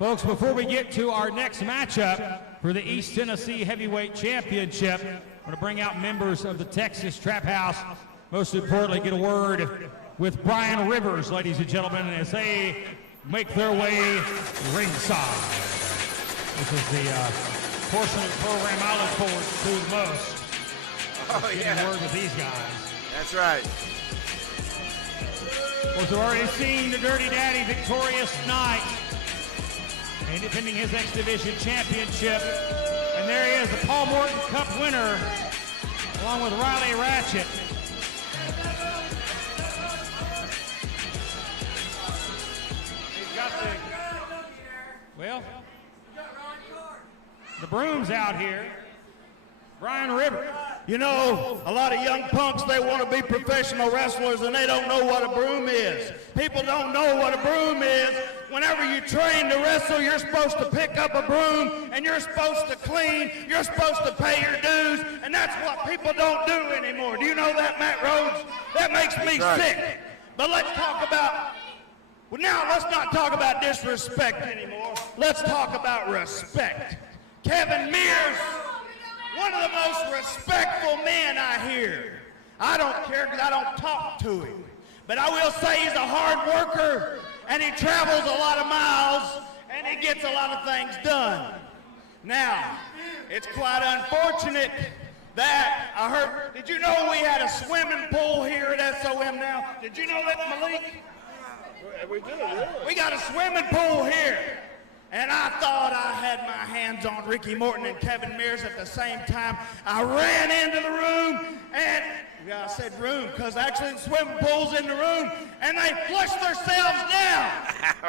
folks, before we get to our next matchup for the East Tennessee Heavyweight Championship, I'm going to bring out members of the Texas Trap House. Most importantly, get a word with Brian Rivers, ladies and gentlemen, as they make their way ringside. This is the portion of the program I look forward to the most. Getting word with these guys. That's right. Of course, we've already seen the Dirty Daddy victorious tonight and defending his X Division championship. And there he is, the Paul Morton Cup winner, along with Riley Ratchet. He's got the broom's out here. Brian Rivers. You know, a lot of young punks, they want to be professional wrestlers and they don't know what a broom is. People don't know what a broom is. Whenever you train to wrestle, you're supposed to pick up a broom and you're supposed to clean, you're supposed to pay your dues, and that's what people don't do anymore. Do you know that, Matt Rhodes? That makes me sick. But let's talk about, well, now let's not talk about disrespect anymore. Let's talk about respect. Kevin Mears, one of the most respectful men I hear. I don't care because I don't talk to him. But I will say he's a hard worker, and he travels a lot of miles, and he gets a lot of things done. Now, it's quite unfortunate that I heard, did you know we had a swimming pool here at SOM now? Did you know that, Malik? We do, really. We got a swimming pool here. And I thought I had my hands on Ricky Morton and Kevin Mears at the same time. I ran into the room, and I said room, because actually the swimming pool's in the room, and they flushed themselves down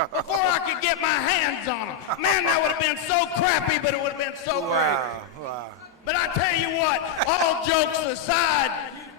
before I could get my hands on them. Man, that would have been so crappy, but it would have been so great. Wow. But I tell you what, all jokes aside,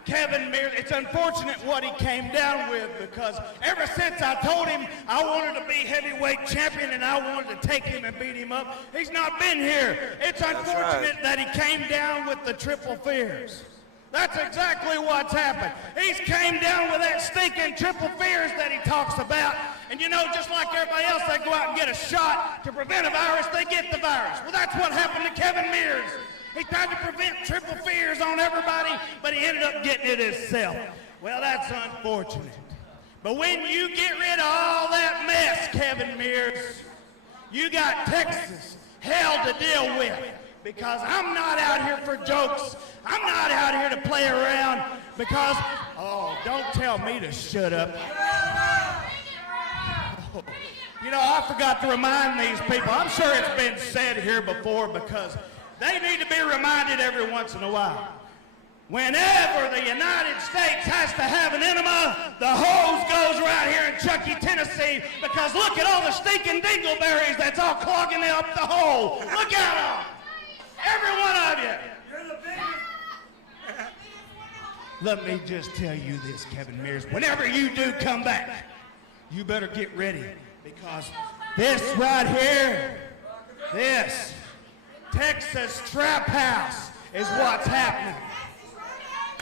Kevin Mears, it's unfortunate what he came down with, because ever since I told him I wanted to be heavyweight champion and I wanted to take him and beat him up, he's not been here. It's unfortunate that he came down with the triple fears. That's exactly what's happened. He's came down with that stinking triple fears that he talks about. And you know, just like everybody else, they go out and get a shot to prevent a virus, they get the virus. Well, that's what happened to Kevin Mears. He tried to prevent triple fears on everybody, but he ended up getting it himself. Well, that's unfortunate. But when you get rid of all that mess, Kevin Mears, you got Texas hell to deal with, because I'm not out here for jokes. I'm not out here to play around because, oh, don't tell me to shut up. Oh, you know, I forgot to remind these people. I'm sure it's been said here before, because they need to be reminded every once in a while. Whenever the United States has to have an enema, the hose goes right here in Chuckey, Tennessee, because look at all the stinking dingleberries that's all clogging up the hole. Look at them. Every one of you. You're the biggest. Let me just tell you this, Kevin Mears. Whenever you do come back, you better get ready, because this right here, this Texas Trap House is what's happening.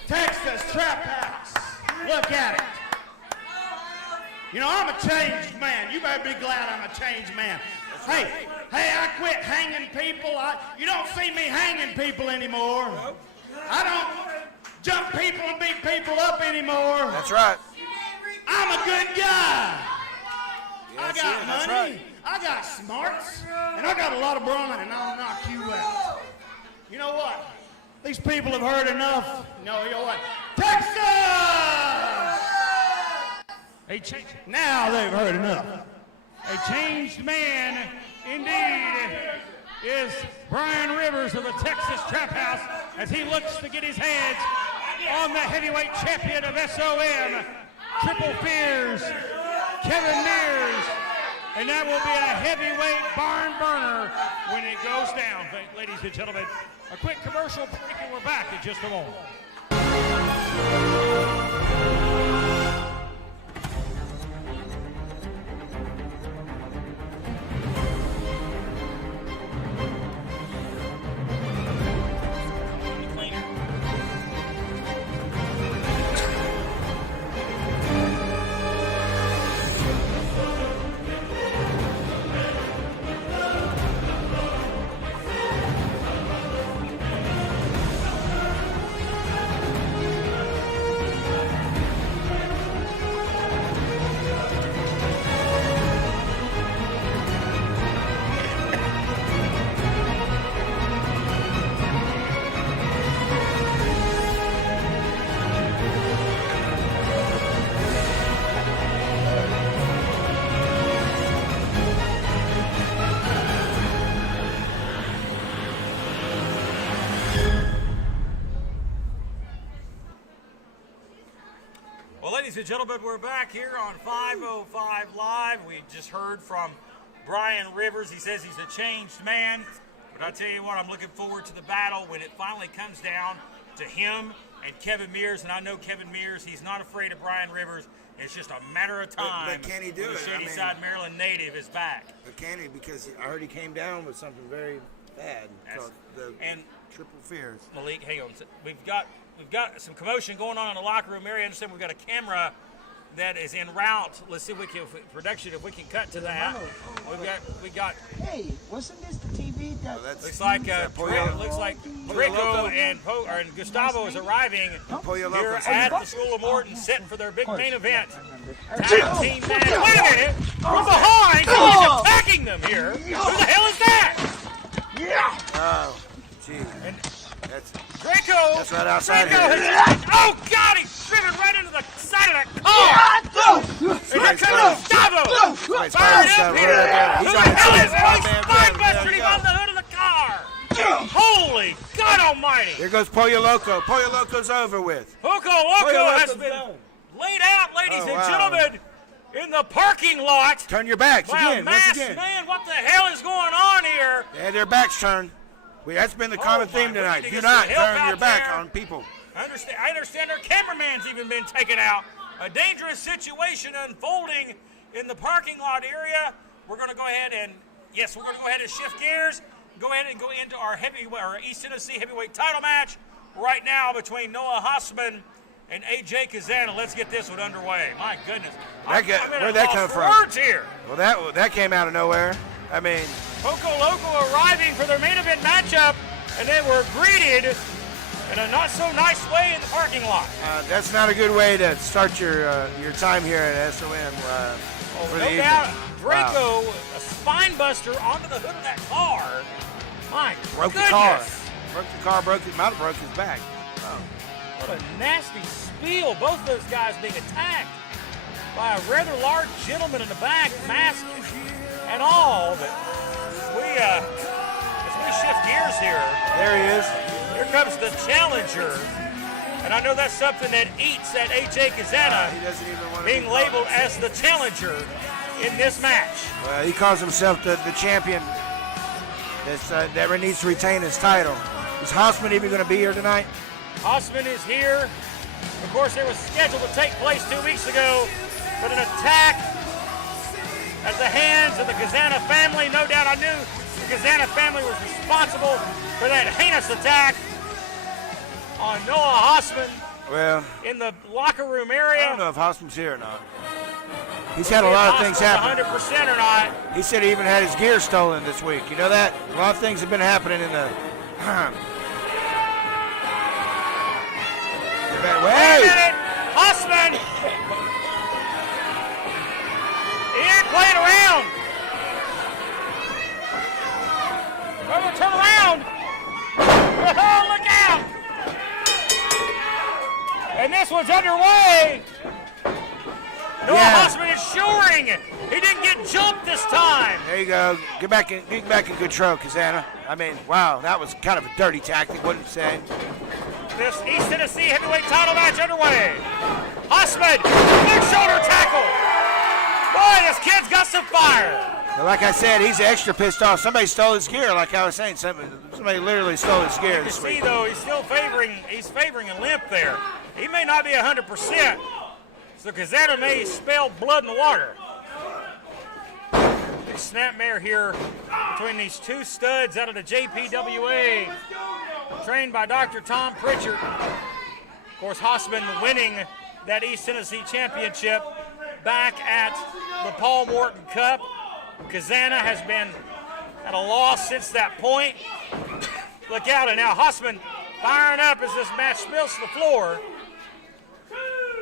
Texas Trap House. Look at it. You know, I'm a changed man. You better be glad I'm a changed man. Hey, I quit hanging people. You don't see me hanging people anymore. I don't jump people and beat people up anymore. That's right. I'm a good guy. Yes, I got money. Right. I got smarts. And I got a lot of brawn, and I'll knock you out. You know what? These people have heard enough. No, you know what? Texas! Now they've heard enough. A changed man, indeed, is Brian Rivers of the Texas Trap House, as he looks to get his hands on the heavyweight champion of SOM, Triple Fears, Kevin Mears, and that will be a heavyweight barn burner when it goes down. Ladies and gentlemen, a quick commercial break, and we're back in just a moment. Ladies and gentlemen, we're back here on 505 Live. We just heard from Brian Rivers. He says he's a changed man. But I tell you what, I'm looking forward to the battle when it finally comes down to him and Kevin Mears, and I know Kevin Mears, he's not afraid of Brian Rivers. It's just a matter of time. But can he do when it? The Shadyside, Maryland native is back. But can he? Because I heard he came down with something very bad. Called the triple fears. Malik, hang on. We've got some commotion going on in the locker room area. I understand we've got a camera that is en route. Let's see if we can, if we can cut to that. We got. Hey, wasn't this the TV that? Looks like Rico and Gustavo is arriving here at the School of Morton, setting for their big main event. Tag team match. Wait a minute! From behind, he's attacking them here. Who the hell is that? Yeah. Oh, gee. Draco. That's right outside Draco here. Oh God! He's driven right into the side of that car. And here comes Gustavo. Fired up here. Who the hell is this? Spinebuster him on the hood of the car. Holy God Almighty! Here goes Pollo Loco. Pollo Loco's over with. Poco Loco has been laid out, ladies and gentlemen, in the parking lot. Turn your backs again. Once Once again. Man, what the hell is going on here? They had their backs turned. That's been the common theme tonight. Do not turn your back on people. I understand their cameraman's even been taken out. A dangerous situation unfolding in the parking lot area. We're going to go ahead and shift gears. Go ahead and go into our East Tennessee heavyweight title match right now between Noah Hossman and AJ Kazana. Let's get this one underway. My goodness. Where'd that come from? Words here. Well, that came out of nowhere. I mean, Poco Loco arriving for their main event matchup, and they were greeted in a not so nice way in the parking lot. That's not a good way to start your time here at SOM. For no the doubt, evening. Draco, a spine buster onto the hood of that car. My broke goodness. Might have broke his back. Oh. What a nasty spiel. Both of those guys being attacked by a rather large gentleman in the back, mask and all. But as we shift gears here. There he is. Here comes the challenger. And I know that's something that eats at AJ Kazana, he doesn't even want to being labeled as the challenger in this match. Well, he calls himself the champion that never needs to retain his title. Is Hossman even going to be here tonight? Hossman is here. Of course, it was scheduled to take place 2 weeks ago, but an attack at the hands of the Kazana family. No doubt I knew the Kazana family was responsible for that heinous attack on Noah Hossman in the locker room area. I don't know if Hossman's here or not. He's had a lot of things happen. 100% or not. He said he even had his gear stolen this week. You know that? A lot of things have been happening in the... Wait a minute! Hossman! He ain't playing around! Brother, turn around! Oh, look out! And this one's underway! Noah Hossman is shoring! He didn't get jumped this time! There you go. Get back in control, Kazana. I mean, wow, that was kind of a dirty tactic, wouldn't you say? This East Tennessee heavyweight title match underway. Hossman, big shoulder tackle. Boy, this kid's got some fire. Now, like I said, he's extra pissed off. Somebody stole his gear, like I was saying. Somebody literally stole his gear this week. You see, though, he's favoring a limp there. He may not be 100%, so Kazana may spill blood in the water. Big snapmare here between these two studs out of the JPWA, trained by Dr. Tom Pritchard. Of course, Hossman winning that East Tennessee championship back at the Paul Morton Cup. Kazana has been at a loss since that point. Look out, and now Hossman firing up as this match spills to the floor.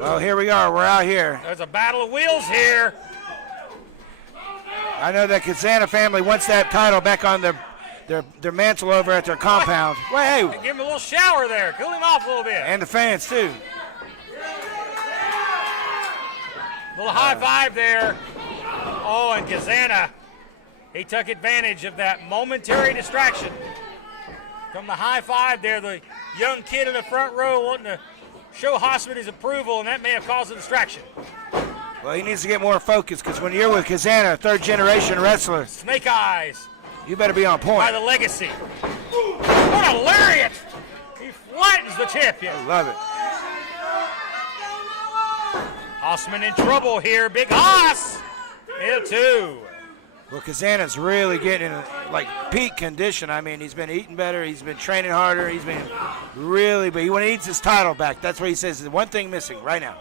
Well, here we are. We're out here. There's a battle of wheels here. I know that Kazana family wants that title back on their mantle over at their compound. Well, hey. Give him a little shower there. Cool him off a little bit. And the fans, too. Little high five there. Oh, and Kazana, he took advantage of that momentary distraction. From the high five there, the young kid in the front row wanting to show Hossman his approval, and that may have caused a distraction. Well, he needs to get more focused, because when you're with Kazana, third-generation wrestler, Snake Eyes. You better be on point. By the legacy. What a lariat! He flattens the champion. I love it. Hossman in trouble here. Big Hoss. Hill 2. Well, Kazana's really getting in like peak condition. I mean, he's been eating better. He's been training harder. He's been really, but when he needs his title back, that's what he says is the one thing missing right now.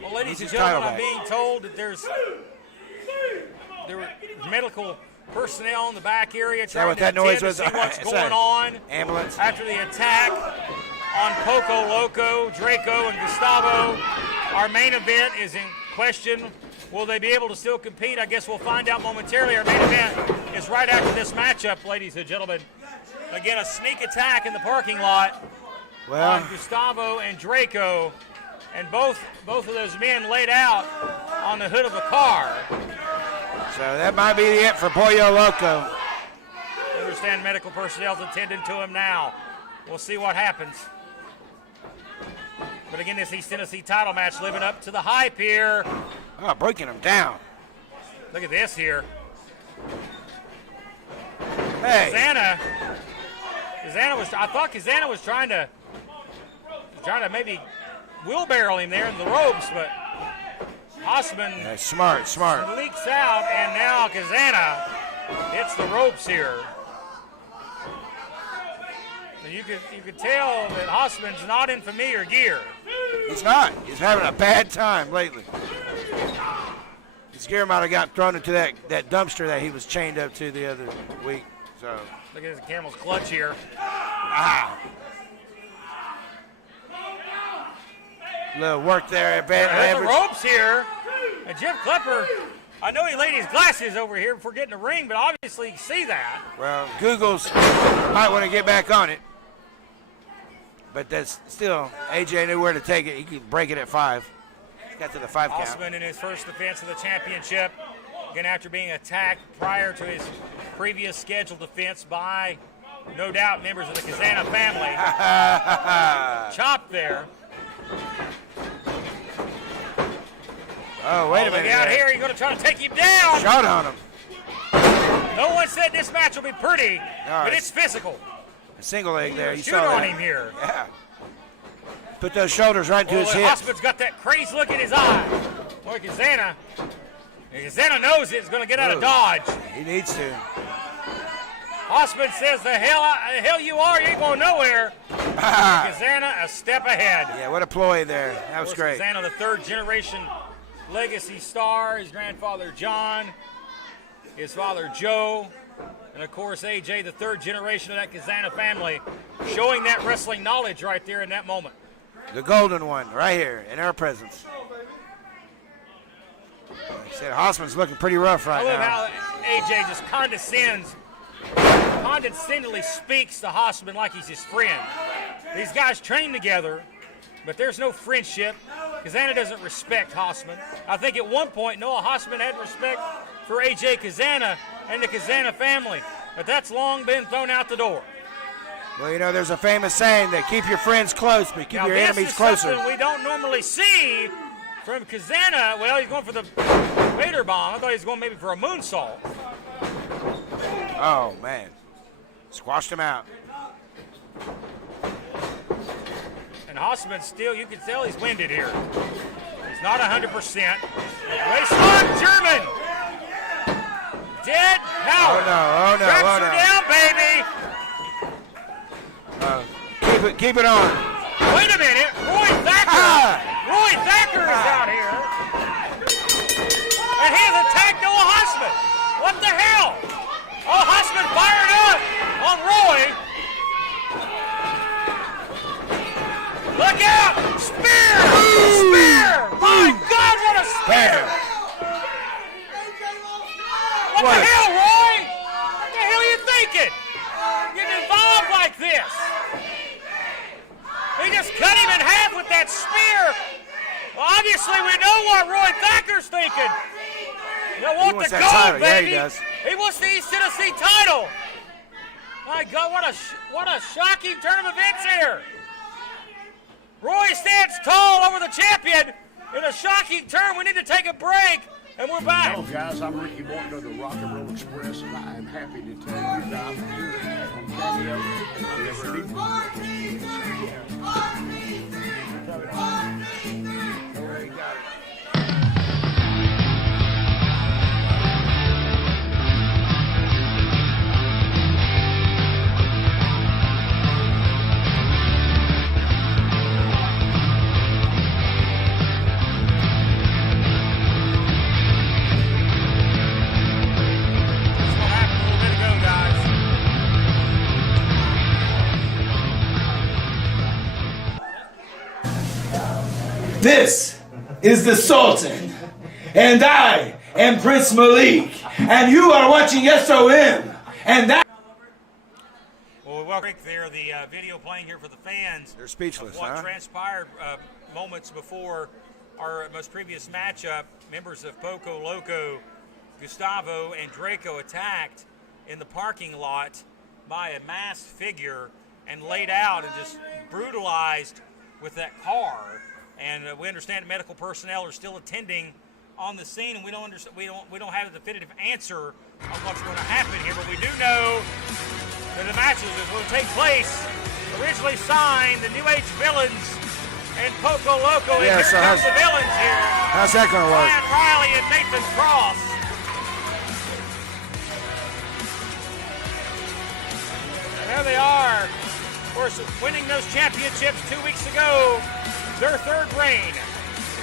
Well, ladies and gentlemen, I'm being told that there were medical personnel in the back area trying to attend to see what's going on. Ambulance. After the attack on Poco Loco, Draco, and Gustavo. Our main event is in question. Will they be able to still compete? I guess we'll find out momentarily. Our main event is right after this matchup, ladies and gentlemen. Again, a sneak attack in the parking lot on Gustavo and Draco. And both of those men laid out on the hood of a car. So that might be the end for Poco Loco. I understand medical personnel's attending to him now. We'll see what happens. But again, this East Tennessee title match living up to the hype here. Oh, breaking him down. Look at this here. Hey. Kazana I thought Kazana was trying to maybe wheelbarrow him there in the ropes, but Hossman smart. leaks out, and now Kazana hits the ropes here. And you could tell that Hossman's not in familiar gear. He's not. He's having a bad time lately. His gear might have got thrown into that dumpster that he was chained up to the other week. So look at his camel's clutch here. Little work there at Van There's the ropes here. And Jim Klepper, I know he laid his glasses over here before getting the ring, but obviously you can see that. Well, Google's might want to get back on it. But that's still, AJ knew where to take it. He could break it at 5. Got to the 5 count. Hossman in his first defense of the championship. Again, after being attacked prior to his previous scheduled defense by, no doubt, members of the Kazana family. Chop there. Oh, wait a minute. Look out here. You're going to try to take him down. Shot on him. No one said this match will be pretty, but it's physical. A single leg there. You shoot saw on that. him here. Yeah. Put those shoulders right to his hips. Hossman's got that crazy look in his eye. Boy, Kazana knows it's going to get out of dodge. He needs to. Hossman says, the hell you are, you ain't going nowhere. Kazana a step ahead. Yeah, what a ploy there. That was great. Kazana, the third generation legacy star. His grandfather, John. His father, Joe. And, of course, AJ, the third generation of that Kazana family, showing that wrestling knowledge right there in that moment. The golden one right here in our presence. Like I said, Hossman's looking pretty rough right now. I love how AJ just condescendingly speaks to Hossman like he's his friend. These guys train together, but there's no friendship. Kazana doesn't respect Hossman. I think at one point, Noah Hossman had respect for AJ Kazana and the Kazana family, but that's long been thrown out the door. Well, you know, there's a famous saying that keep your friends close, but keep your enemies closer. This is something we don't normally see from Kazana. Well, he's going for the Vader bomb. I thought he was going maybe for a moonsault. Oh, man. Squashed him out. And Hossman still, you can tell he's winded here. He's not 100%. Waistlock German. Dead power. Oh, no. Traps her down, baby. Keep it on. Wait a minute. Roy Thacker. Roy Thacker is out here. And he has attacked Noah Hossman. What the hell? Oh, Hossman fired up on Roy. Look out! Spear! Spear! My God, what a spear! What the hell, Roy? What the hell are you thinking? Getting involved like this. He just cut him in half with that spear. Well, obviously, we know what Roy Thacker's thinking. He'll want the gold, baby. Yeah, he does. He wants the East Tennessee title. My God, what a shocking turn of events here. Roy stands tall over the champion in a shocking turn. We need to take a break, and we're back. Hello, guys. I'm Ricky Morton of the Rock and Roll Express, and I am happy to tell you that I'm here on Patio. This is the Sultan, and I am Prince Malik, and you are watching SOM, and that. Well, we welcome there the video playing here for the fans. They're speechless, of what huh? transpired moments before our most previous matchup. Members of Poco Loco, Gustavo, and Draco attacked in the parking lot by a masked figure and laid out and just brutalized with that car. And we understand that medical personnel are still attending on the scene, and we don't have a definitive answer on what's going to happen here. But we do know that the matches is going to take place. Originally signed, the New Age Villains and Poco Loco. Yeah, and so here comes the villains here. How's that going to work? Ryan Riley and Nathan Cross. And there they are. Of course, winning those championships 2 weeks ago. Their third reign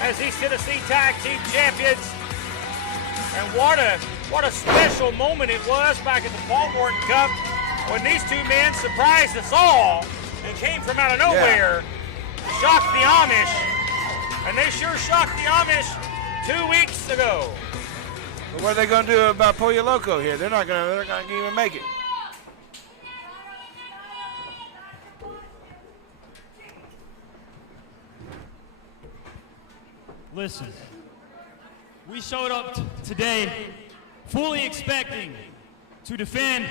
as East Tennessee Tag Team Champions. And what a special moment it was back at the Paul Morton Cup when these two men surprised us all and came from out of nowhere, shocked the Amish, and they sure shocked the Amish 2 weeks ago. But what are they going to do about Poco Loco here? They're not going to even make it. Listen, we showed up today fully expecting to defend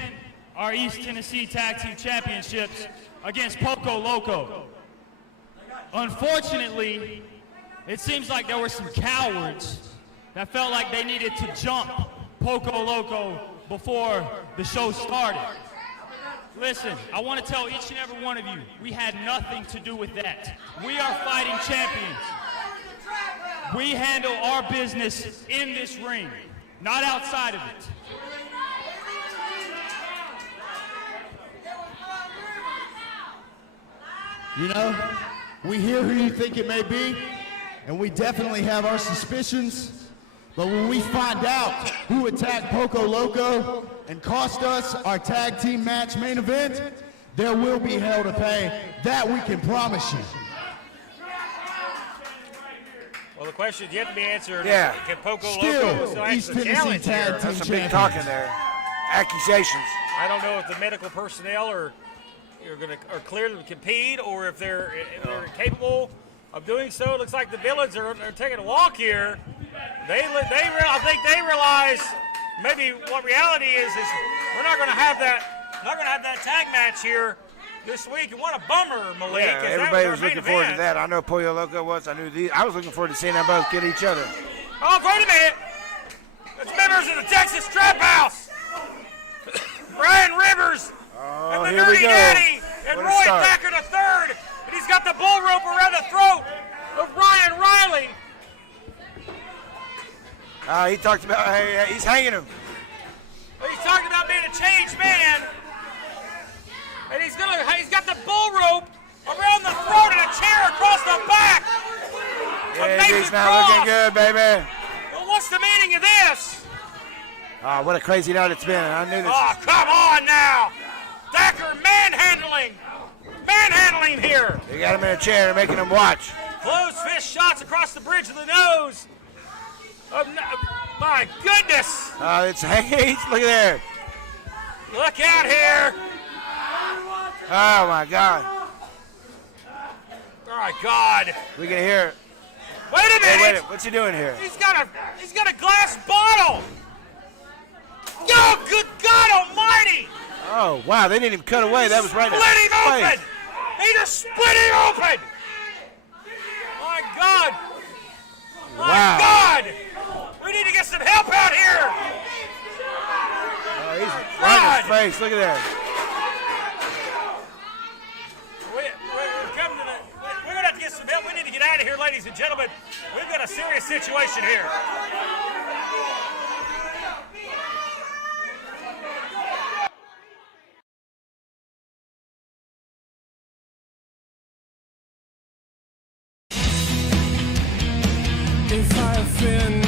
our East Tennessee Tag Team Championships against Poco Loco. Unfortunately, it seems like there were some cowards that felt like they needed to jump Poco Loco before the show started. Listen, I want to tell each and every one of you, we had nothing to do with that. We are fighting champions. We handle our business in this ring, not outside of it. You know, we hear who you think it may be, and we definitely have our suspicions. But when we find out who attacked Poco Loco and cost us our tag team match main event, there will be hell to pay. That we can promise you. Well, the question yet to be answered is, can Poco Still, Loco still East actually Tennessee challenge here? Tag Team That's some big Champions. talking there. Accusations. I don't know if the medical personnel are clear to compete, or if they're capable of doing so. It looks like the villains are taking a walk here. I think they realize maybe what reality is we're not going to have that tag match here this week. And what a bummer, Malik. Yeah, everybody was looking forward to that. I know Poco Loco was. I was looking forward to seeing them both get each other. Oh, wait a minute. It's members of the Texas Trap House. Brian Rivers and the here we Dirty go. Daddy and What a Roy start. Thacker III. And he's got the bull rope around the throat of Ryan Riley. He talked about, he's hanging him. He's talking about being a changed man. And he's got the bull rope around the throat and a chair across the back. Yeah, he's not looking good, baby. Well, what's the meaning of this? Oh, what a crazy night it's been. I knew this. Oh, come on now. Thacker manhandling here. They got him in a chair and making him watch. Closed fist shots across the bridge of the nose. My goodness. It's look at there. Look out here. Oh, my God. Oh, my God. We can hear it. Wait a minute. Hey, wait a minute. What's he doing here? He's got a glass bottle. Oh, good God almighty. Oh, wow. They didn't even cut away. That was right in his Split him face. open. He just split him open. My God. My Wow. God. We need to get some help out here. Oh, he's right in his face. Look at that. We're going to have to get some help. We need to get and gentlemen, we've got a serious situation here. If I offend